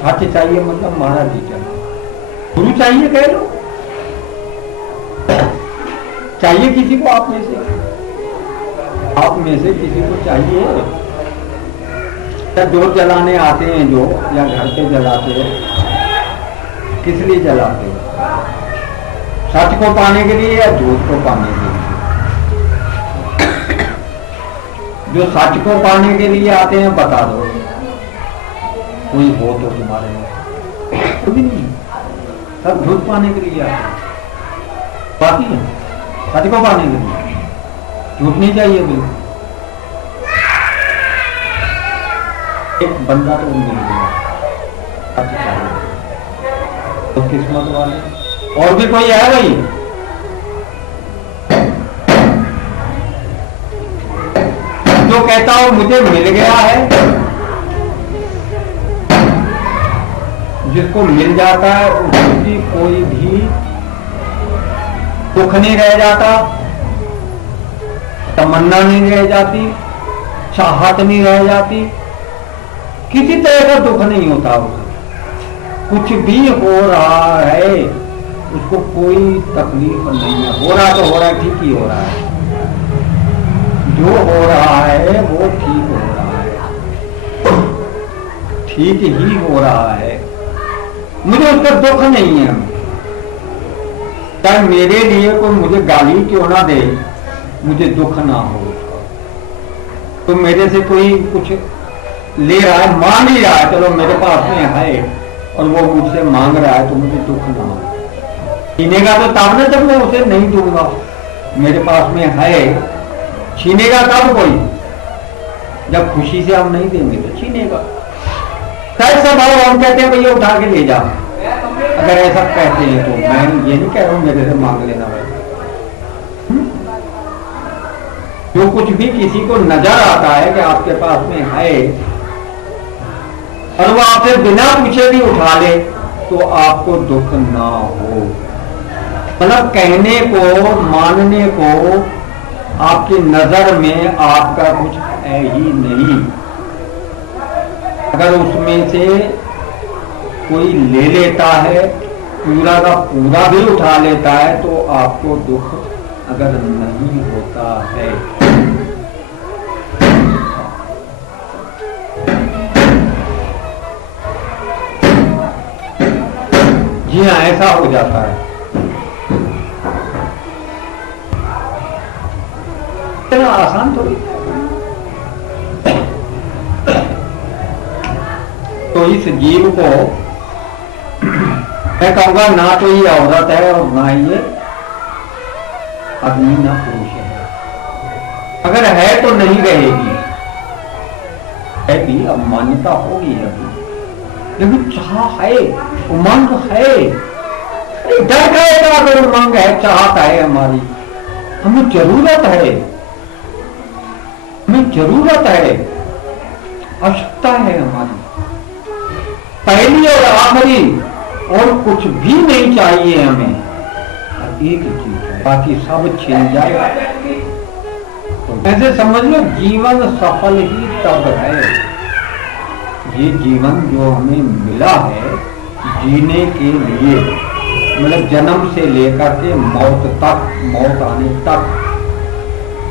सच चाहिए मतलब महाराज जी चाहिए। गुरु चाहिए कह लो। चाहिए किसी को आप में से? आप में से किसी को चाहिए? जोत जलाने आते हैं जो, या घर पे जलाते हो, किस लिए जलाते हो? सच को पाने के लिए या झूठ को पाने के लिए? जो सच को पाने के लिए आते हैं बता दो, कोई हो तो तुम्हारे में? कोई नहीं, सब झूठ पाने के लिए आते हैं। बाकी है सच को पाने के लिए, झूठ नहीं चाहिए बिल्कुल। एक बंदा तो मिल गया, सच चाहिए तो किस्मत वाले। और भी कोई है भाई? जो कहता हो मुझे मिल गया है, जिसको मिल जाता है उसकी कोई भी दुख नहीं रह जाता, तमन्ना नहीं रह जाती, चाहत नहीं रह जाती, किसी तरह का दुख नहीं होता उसे। कुछ भी हो रहा है उसको कोई तकलीफ नहीं है। हो रहा तो हो रहा है, ठीक ही हो रहा है। जो हो रहा है वो ठीक हो रहा है, ठीक ही हो रहा है। मुझे उसका दुख नहीं है। चाहे मेरे लिए कोई मुझे गाली क्यों ना दे, मुझे दुख ना हो। तो मेरे से कोई कुछ ले रहा है, मांग ही रहा है, चलो मेरे पास में है और वो मुझसे मांग रहा है, तो मुझे दुख ना हो। छीनेगा तो तब ना जब मैं उसे नहीं दूंगा। मेरे पास में है, छीनेगा तब कोई, जब खुशी से हम नहीं देंगे तो छीनेगा। कैसा भाव हम कहते हैं भैया उठा के ले जा, अगर ऐसा कहते हैं तो मैं ये नहीं कह रहा हूं मेरे से मांग लेना भाई। जो कुछ भी किसी को नजर आता है कि आपके पास में है और वो आपसे बिना पूछे भी उठा ले, तो आपको दुख ना हो। मतलब कहने को, मानने को आपकी नजर में आपका कुछ है ही नहीं। अगर उसमें से कोई ले लेता है, पूरा का पूरा भी उठा लेता है, तो आपको दुख अगर नहीं होता है। जी हाँ, ऐसा हो जाता है। इतना आसान थोड़ी। तो इस जीव को मैं कहूंगा ना तो ये औरत है और ना ये आदमी, ना पुरुष है। अगर है तो नहीं रहेगी, है भी, अब मान्यता होगी अभी। लेकिन चाह है, उमंग है, डर का अगर उमंग है, चाहत है हमारी, हमें जरूरत है, हमें जरूरत है, आवश्यकता है हमारी, पहली और आखिरी, और कुछ भी नहीं चाहिए हमें, एक चीज है, बाकी सब छिन जाएगा। तो ऐसे समझ लो जीवन सफल ही तब है, ये जीवन जो हमें मिला है जीने के लिए, मतलब जन्म से लेकर के मौत तक, मौत आने तक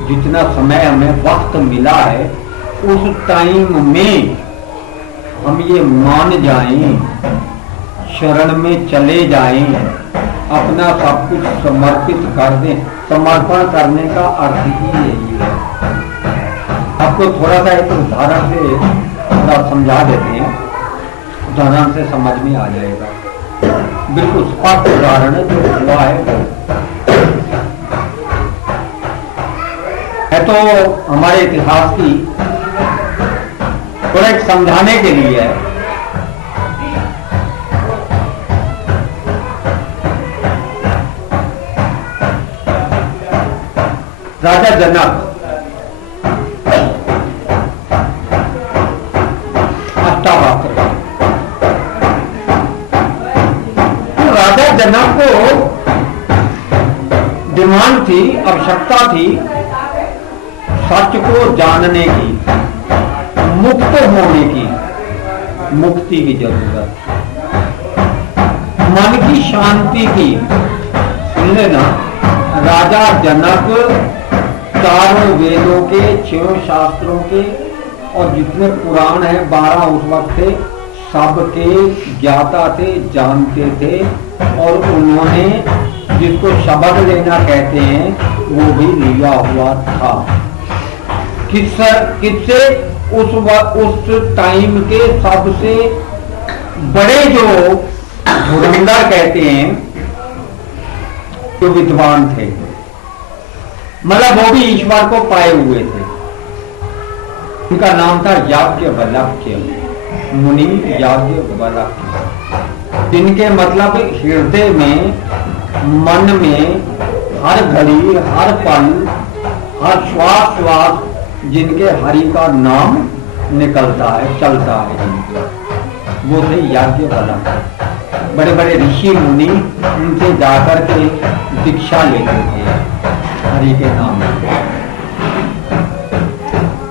जितना समय हमें वक्त मिला है, उस टाइम में हम ये मान जाएं, शरण में चले जाएं, अपना सब कुछ समर्पित कर दें। समर्पण करने का अर्थ ही यही है। आपको थोड़ा सा एक उदाहरण से थोड़ा समझा देते हैं, उदाहरण से समझ में आ जाएगा। बिल्कुल स्पष्ट उदाहरण है जो हुआ है तो हमारे इतिहास की थोड़ा एक समझाने के लिए है। राजा जनक अष्टावक्र, तो राजा जनक को डिमांड थी, आवश्यकता थी सच को जानने की, मुक्त होने की, मुक्ति की जरूरत, मन की शांति की। सुन लेना, राजा जनक चारों वेदों के, 6 शास्त्रों के और जितने पुराण हैं 12 उस वक्त थे, सबके ज्ञाता थे, जानते थे, और उन्होंने जिसको शब्द लेना कहते हैं वो भी लिया हुआ था। किससे? उस टाइम के सबसे बड़े जो धुरंधर कहते हैं, जो विद्वान थे, मतलब वो भी ईश्वर को पाए हुए थे। उनका नाम था याज्ञवल्क्य, मुनि याज्ञवल्क्य, जिनके मतलब हृदय में, मन में, हर घड़ी, हर पल, हर श्वास श्वास जिनके हरि का नाम निकलता है, चलता है जिनके, वो थे याज्ञवल्क्य। बड़े बड़े ऋषि मुनि उनसे जाकर के दीक्षा लेते थे हरि के नाम में।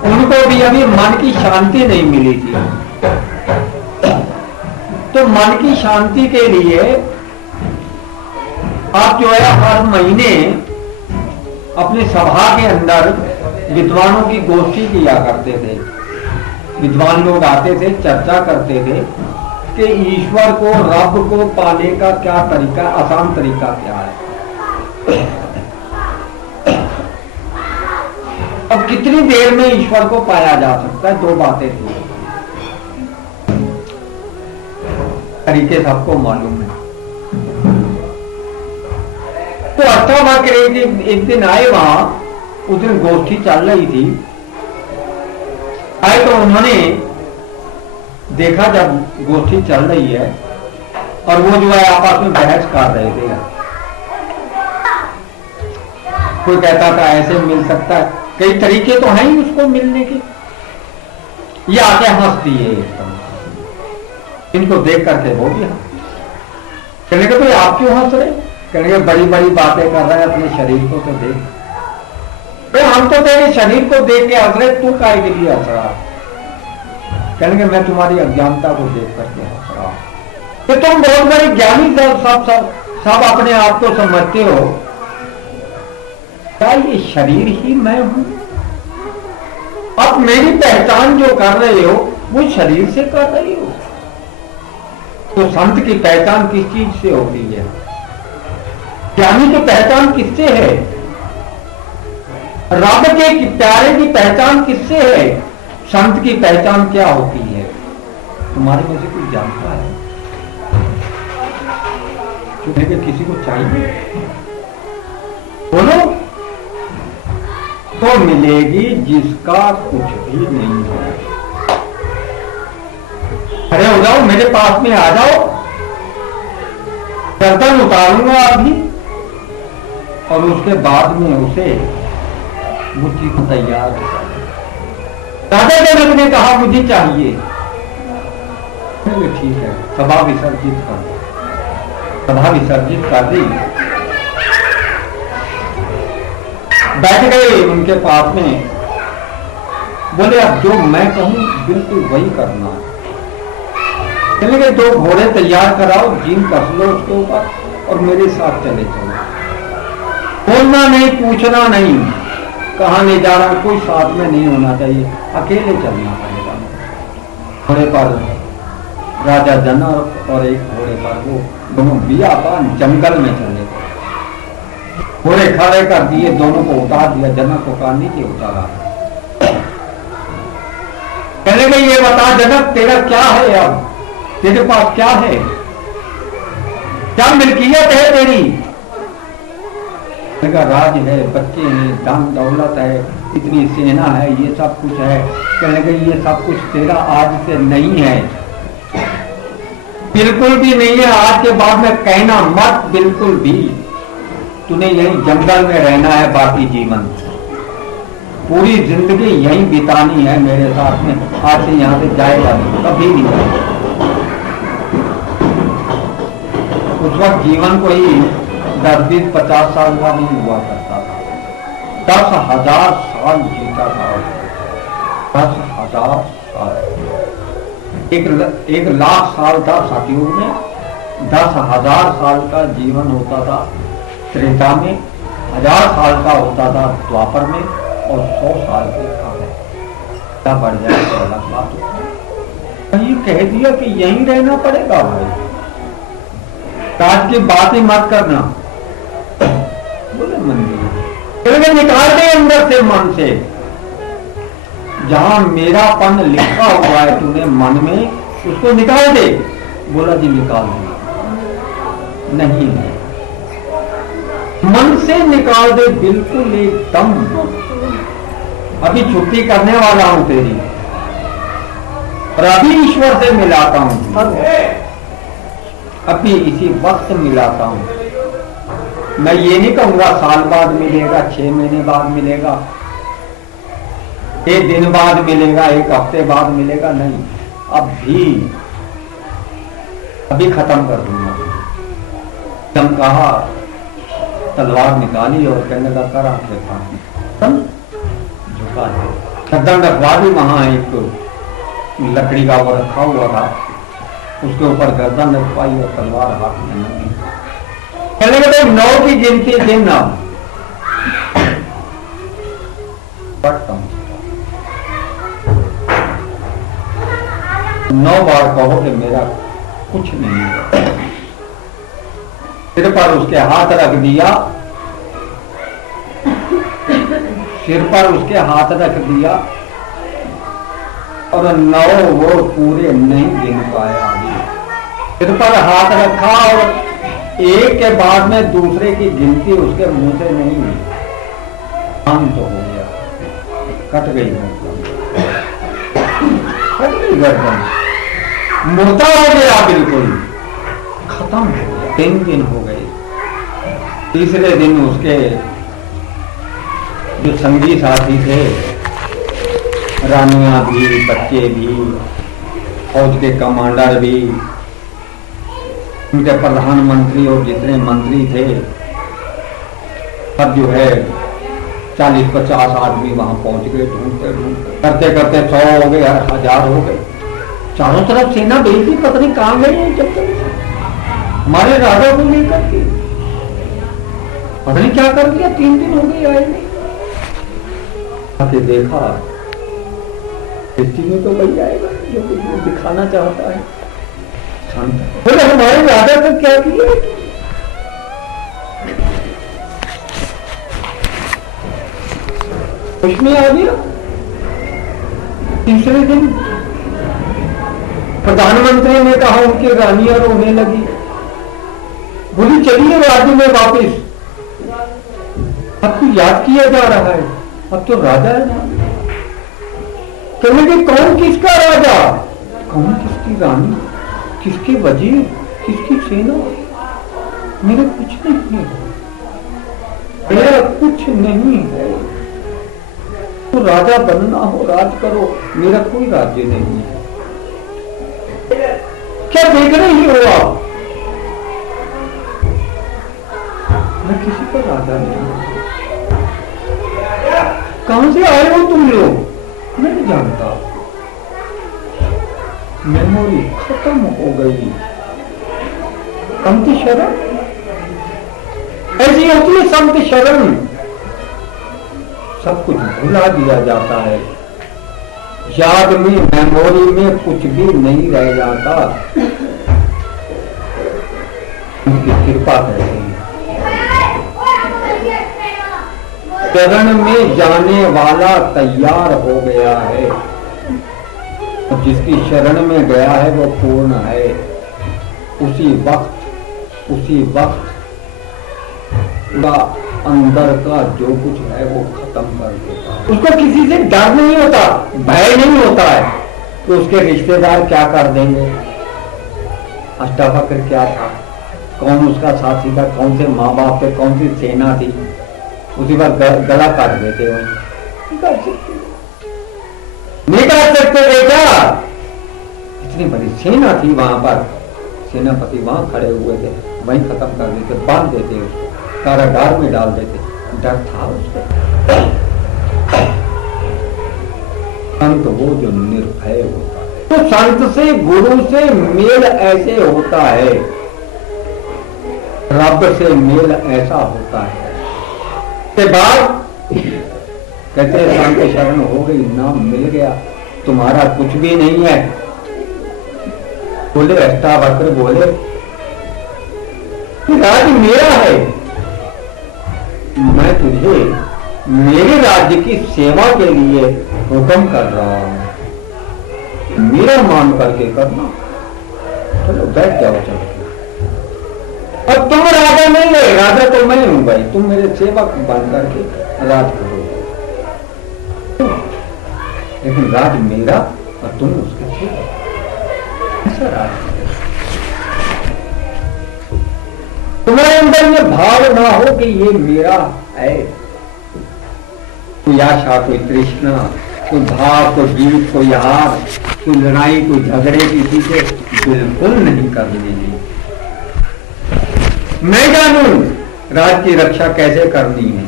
उनको भी अभी मन की शांति नहीं मिली थी, तो मन की शांति के लिए आप जो है हर महीने अपने सभा के अंदर विद्वानों की गोष्ठी किया करते थे। विद्वान लोग आते थे, चर्चा करते थे कि ईश्वर को, रब को पाने का क्या तरीका, आसान तरीका क्या है। अब कितनी देर में ईश्वर को पाया जा सकता है? 2 बातें थी, तरीके सबको मालूम है। तो अष्टावक्र एक दिन आए वहां, उस दिन गोष्ठी चल रही थी, आए तो उन्होंने देखा जब गोष्ठी चल रही है और वो जो है आपस में बहस कर रहे थे। कोई कहता था ऐसे मिल सकता है, कई तरीके तो हैं ही उसको मिलने के। ये आके हंस दिए एकदम, इनको देख करके वो भी कहने के, तो आप क्यों हंस रहे? कहने के बड़ी बड़ी बातें कर रहे हैं, अपने शरीर को तो देख। तो हम तो तेरे शरीर को देख के हंस रहे, तू काहे के लिए हंस रहा? कहने के मैं तुम्हारी अज्ञानता को देख करके हंस रहा। तो तुम बहुत बड़े ज्ञानी सब अपने आप को समझते हो, क्या ये शरीर ही मैं हूं? अब मेरी पहचान जो कर रहे हो वो शरीर से कर रही हो। तो संत की पहचान किस चीज से होती है? ज्ञानी की पहचान किससे है? रब के प्यारे की पहचान किससे है? संत की पहचान क्या होती है? तुम्हारे में से कोई जानता है? क्योंकि किसी को चाहिए, बोलो तो मिलेगी जिसका कुछ भी नहीं है। खड़े हो जाओ, मेरे पास में आ जाओ, गर्दन उतारूंगा अभी, और उसके बाद में उसे बुद्धि को तैयार कर। राजा जनक ने कहा मुझे चाहिए। ठीक है, सभा विसर्जित कर दो। सभा विसर्जित कर दी, बैठ गए उनके पास में, बोले अब जो मैं कहूं बिल्कुल वही करना है। चले गए, 2 घोड़े तैयार कराओ, जीन कस लो उसके ऊपर और मेरे साथ चले चलो। बोलना नहीं, पूछना नहीं, कहाँ ले जा रहा, कोई साथ में नहीं होना चाहिए, अकेले चलना पड़ेगा। घोड़े पर राजा जनक और एक घोड़े पर वो दोनों बियाबान जंगल में चले गए। घोड़े खड़े कर दिए, दोनों को उतार दिया। जनक को कहा नीचे उतारा। कहने लगे ये बता जनक, तेरा क्या है, अब तेरे पास क्या है, क्या मिल्कियत है तेरी? राज है, बच्चे हैं, दान दौलत है, इतनी सेना है, ये सब कुछ है। कहने लगे ये सब कुछ तेरा आज से नहीं है, बिल्कुल भी नहीं है। आज के बाद में कहना मत, बिल्कुल भी। तूने यही जंगल में रहना है बाकी जीवन, पूरी जिंदगी यहीं बितानी है मेरे साथ में। आज से यहां से जाएगा नहीं, कभी नहीं जाएगा। उस वक्त जीवन को ही 10-20-50 साल का नहीं हुआ करता था, 10,000 साल जीता था। 10,000 साल, 1 लाख साल था सतयुग में, 10,000 साल का जीवन होता था त्रेता में, 1000 साल का होता था द्वापर में, और 100 साल के क्या बढ़ जाए तो अलग बात होती है। ये कह दिया कि यहीं रहना पड़ेगा भाई, राज की बात ही मत करना। बोले मंदिर निकाल दे अंदर से, मन से, जहां मेरापन लिखा हुआ है तूने मन में, उसको निकाल दे। बोला जी निकाल दे। नहीं, मन से निकाल दे, बिल्कुल एकदम। अभी छुट्टी करने वाला हूं तेरी, और अभी ईश्वर से मिलाता हूं, अभी इसी वक्त मिलाता हूं। मैं ये नहीं कहूंगा साल बाद मिलेगा, 6 महीने बाद मिलेगा, 1 दिन बाद मिलेगा, 1 हफ्ते बाद मिलेगा, नहीं, अभी खत्म कर दूंगा। हम कहा, तलवार निकाली और कहने लगा कर आपके पास झुका है। गर्दन रखवा दी, वहां एक लकड़ी का वो रखा हुआ था, उसके ऊपर गर्दन रखवाई और तलवार हाथ में नहीं। कहने लगे 9 की गिनती गिनना, पढ़ता हूं 9 बार कहो कि मेरा कुछ नहीं है। सिर पर उसके हाथ रख दिया, सिर पर उसके हाथ रख दिया, और 9 वो पूरे नहीं गिन पाया। सिर पर हाथ रखा और एक के बाद में दूसरे की गिनती उसके मुंह से नहीं हुई। शांत हो गया, कट गई गर्दन, मुर्दा हो गया, बिल्कुल खत्म हो गया। 3 दिन हो गए। तीसरे दिन उसके जो संगी साथी थे, रानियां भी, बच्चे भी, फौज के कमांडर भी, उनके प्रधानमंत्री और जितने मंत्री थे, अब जो है 40-50 आदमी वहां पहुंच गए। ढूंढते ढूंढते करते करते 100 हो गए, 1000 हो गए। चारों तरफ सेना भेजी, पता नहीं कहां गए जब तक हमारे राजा को लेकर के, पता नहीं क्या कर दिया। 3 दिन हो गए आए नहीं। आके देखा, में तो वही आएगा जो कुछ दिखाना चाहता है। बोले हमारे राजा को क्या किया? कुछ में आ गया। तीसरे दिन प्रधानमंत्री ने कहा, उनकी रानियां रोने लगी, बोली चलिए राज्य में वापिस, आपको याद किया जा रहा है, अब तो राजा है ना। कहने के कौन किसका राजा? कौन किसकी रानी, किसके वजीर, किसकी सेना? मेरा कुछ नहीं है, मेरा कुछ नहीं है। तो राजा बनना हो राज करो, मेरा कोई राज्य नहीं है। क्या देख रही हो आप? मैं किसी का राजा नहीं हूं। कहां से आए हो तुम लोग? मैं नहीं जानता। मेमोरी खत्म हो गई। संत शरण ऐसी होती है, संत शरण। सब कुछ भुला दिया जाता है, याद में, मेमोरी में कुछ भी नहीं रह जाता। उनकी कृपा कहते हैं। शरण में जाने वाला तैयार हो गया है, और जिसकी शरण में गया है वो पूर्ण है। उसी वक्त पूरा अंदर का जो कुछ है वो खत्म कर देता है। उसको किसी से डर नहीं होता, भय नहीं होता है कि उसके रिश्तेदार क्या कर देंगे। अष्टावक्र क्या था, कौन उसका साथी था, कौन से माँ बाप थे, कौन सी सेना थी, उसी बार गला काट देते हो। नहीं काट सकते बेटा। इतनी बड़ी सेना थी वहां पर, सेनापति वहां खड़े हुए थे, वहीं खत्म कर देते, बांध देते उसको, कारागार में डाल देते। डर था उसको। संत वो जो निर्भय होता है। तो संत से, गुरु से मेल ऐसे होता है, रब से मेल ऐसा होता है। के बाद कहते हैं संत शरण हो गई, नाम मिल गया, तुम्हारा कुछ भी नहीं है। बोले अष्टावक्र बोले राज मेरा है, मैं तुझे मेरे राज्य की सेवा के लिए हुक्म कर रहा हूं, मेरा मान करके करना। चलो बैठ जाओ, चलो। अब तुम राजा नहीं है, राजा तो मैं हूं भाई, तुम मेरे सेवक बन करके राज करो। लेकिन राज मेरा और तुम उसके सेवक, ऐसा राज। तुम्हारे अंदर ये भाव ना हो कि ये मेरा है। कोई आशा, कोई तृष्णा, कोई भाव, कोई जीत, कोई हार, कोई लड़ाई, कोई झगड़े किसी से बिल्कुल नहीं करनी है। मैं जानूं राज की रक्षा कैसे करनी है,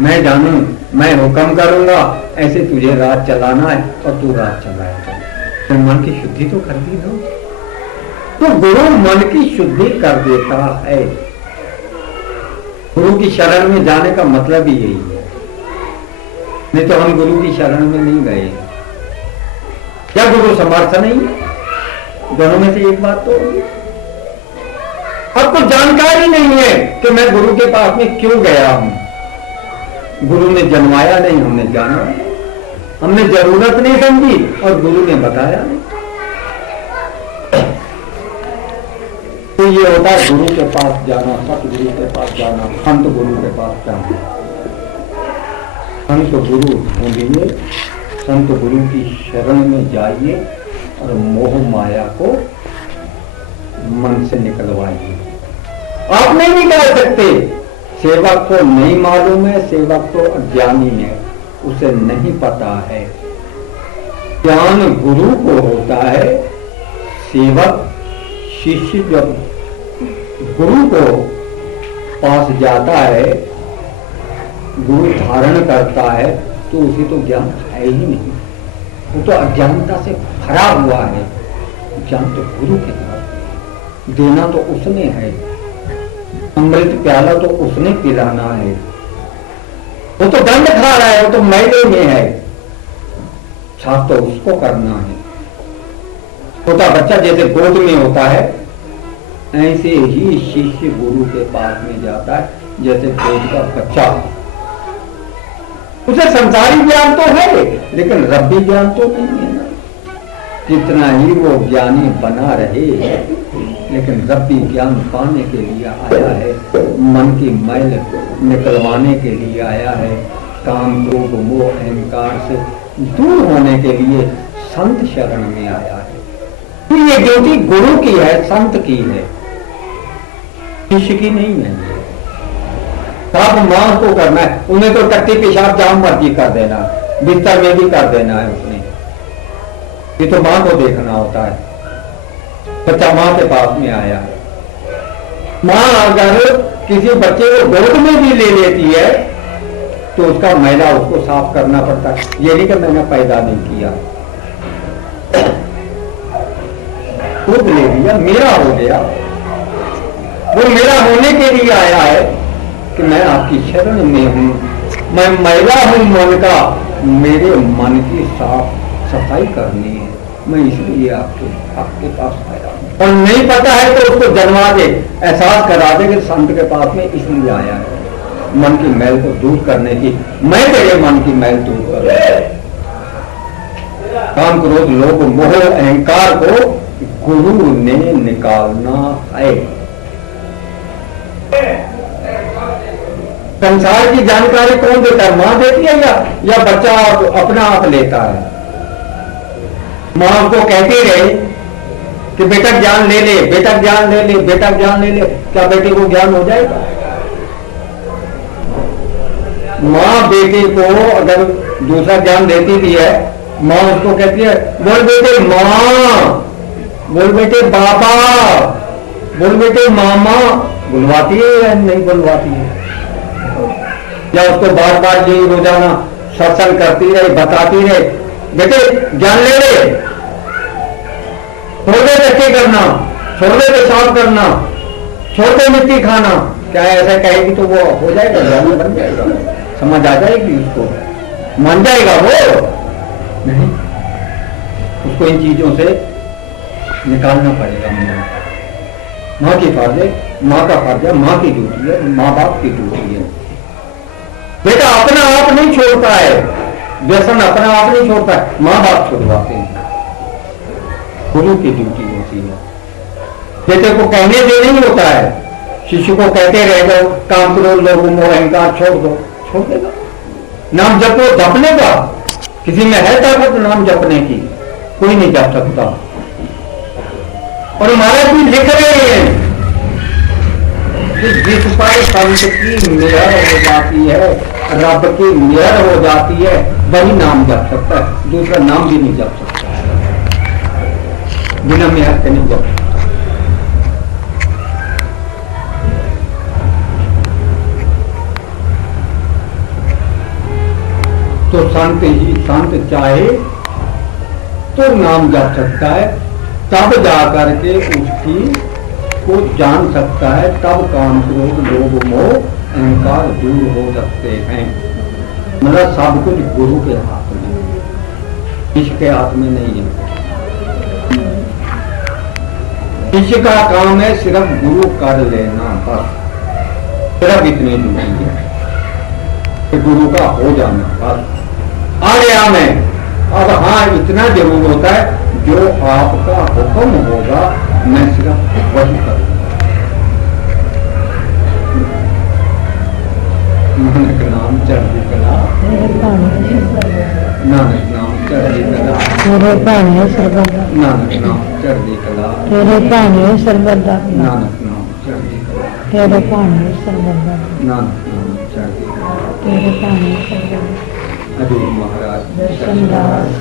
मैं जानूं, मैं हुक्म करूंगा, ऐसे तुझे राज चलाना है और तू राज चलाएगा। तो मन की शुद्धि तो कर दी दो। तो गुरु मन की शुद्धि कर देता है। गुरु की शरण में जाने का मतलब ही यही है। नहीं तो हम गुरु की शरण में नहीं गए। क्या गुरु समर्थ नहीं? दोनों में से एक बात तो होगी। आपको जानकारी नहीं है कि मैं गुरु के पास में क्यों गया हूं। गुरु ने जन्माया नहीं, हमने जाना, हमने जरूरत नहीं समझी और गुरु ने बताया नहीं। तो ये होता है गुरु के पास जाना, सतगुरु के पास जाना, संत गुरु के पास जाना। संत गुरु ढूंढिए, संत गुरु की शरण में जाइए और मोह माया को मन से निकलवाइए। आप नहीं निकाल सकते। सेवक को नहीं मालूम है, सेवक तो अज्ञानी है, उसे नहीं पता है। ज्ञान गुरु को होता है। सेवक शिष्य जब गुरु को पास जाता है, गुरु धारण करता है, तो उसे तो ज्ञान है ही नहीं, वो तो अज्ञानता से भरा हुआ है। ज्ञान तो गुरु के पास देना तो उसने है, अमृत प्याला तो उसने पिलाना है। वो तो दंड खा रहा है, वो तो मैले में है, साफ तो उसको करना है। छोटा बच्चा जैसे गोद में होता है, ऐसे ही शिष्य गुरु के पास में जाता है, जैसे गोद का बच्चा। उसे संसारी ज्ञान तो है, लेकिन रब्बी ज्ञान तो नहीं है ना। जितना ही वो ज्ञानी बना रहे, लेकिन रब्बी ज्ञान पाने के लिए आया है, मन की मैल निकलवाने के लिए आया है, काम क्रोध मोह अहंकार से दूर होने के लिए, संत शरण में आया है। ये ड्यूटी गुरु की है, संत की है, शिष्य की नहीं है। सब मां को करना है। उन्हें तो टट्टी पेशाब जहां मर्जी कर देना, बिस्तर में भी कर देना है उसने। ये तो मां को देखना होता है। बच्चा मां के पास में आया है। मां अगर किसी बच्चे को गोद में भी ले लेती है तो उसका मैला उसको साफ करना पड़ता है। ये नहीं कि मैंने पैदा नहीं किया, खुद ले लिया, मेरा हो गया। वो मेरा होने के लिए आया है कि मैं आपकी शरण में हूं, मैं मैला हूं मन का, मेरे मन की साफ सफाई करनी है, मैं इसलिए आपके पास आया हूं। और नहीं पता है तो उसको जन्मा दे, एहसास करा दे कि संत के पास में इसलिए आया है, मन की मैल को दूर करने की। मैं तेरे मन की मैल दूर करूंगा। काम क्रोध लोभ मोह अहंकार को गुरु ने निकालना है। संसार की जानकारी कौन देता है? मां देती है या बच्चा अपना आप लेता है? मां को कहती रहे कि बेटा ज्ञान ले ले, बेटा ज्ञान ले ले, बेटा ज्ञान ले ले, क्या बेटे को ज्ञान हो जाएगा? मां बेटे को अगर दूसरा ज्ञान देती भी है, मां उसको कहती है बोल बेटे मां, बोल बेटे बाबा, बोल बेटे मामा, बुलवाती है या नहीं बुलवाती है? या उसको बार बार यही रोजाना सत्संग करती रहे, बताती रहे बेटे ज्ञान ले ले, छोड़ दे धक्के करना, छोड़ दे पेशाब करना, छोड़ दे मिट्टी खाना। क्या ऐसा कहेगी तो वो हो जाएगा, ज्ञान बन जाएगा, समझ आ जाएगी, उसको मान जाएगा वो? नहीं, उसको इन चीजों से निकालना पड़ेगा। मां की फर्ज है, मां का फर्ज है, मां की ड्यूटी है, मां बाप की ड्यूटी है। बेटा अपना आप नहीं छोड़ता है, व्यसन अपना आप नहीं छोड़ता है, मां बाप छुड़वाते हैं। गुरु की ड्यूटी होती है। बेटे को कहने से नहीं होता है, शिशु को कहते रह जाओ काम करो, लोभ मोह अहंकार छोड़ दो, छोड़ देगा। नाम जपो, जपने का किसी में है ताकत नाम जपने की? कोई नहीं जप सकता। और महाराज भी लिख रहे हैं कि जिस पर संत की मेहर हो जाती है, रब की मेहर हो जाती है, वही नाम जप सकता है, दूसरा नाम भी नहीं जप सकता, बिना मेहर के नहीं जप सकता। तो संत चाहे तो नाम जप सकता है, तब जाकर के उसकी को जान सकता है, तब काम क्रोध लोभ मोह अहंकार दूर हो सकते हैं। मतलब सब कुछ गुरु के हाथ में, इसके हाथ में नहीं है। शिष्य का काम है सिर्फ गुरु कर लेना, बस सिर्फ इतनी ड्यूटी है कि गुरु का हो जाना, बस आ गया मैं। अब हाँ इतना जरूर होता है, जो आपका हुक्म होगा मैं सिर्फ वही करूंगा। नानक नाम चढ़ती कला, नानक नाम चढ़ती कला, तेरे भाने सर्वदा, नानक नाम चढ़ती कला, तेरे भाने सर्वदा, नानक नाम चढ़ती कला, तेरे भाने सर्वदा, नानक नाम चढ़ती कला, तेरे भाने सर्वदा। अजूर महाराज दर्शन दास।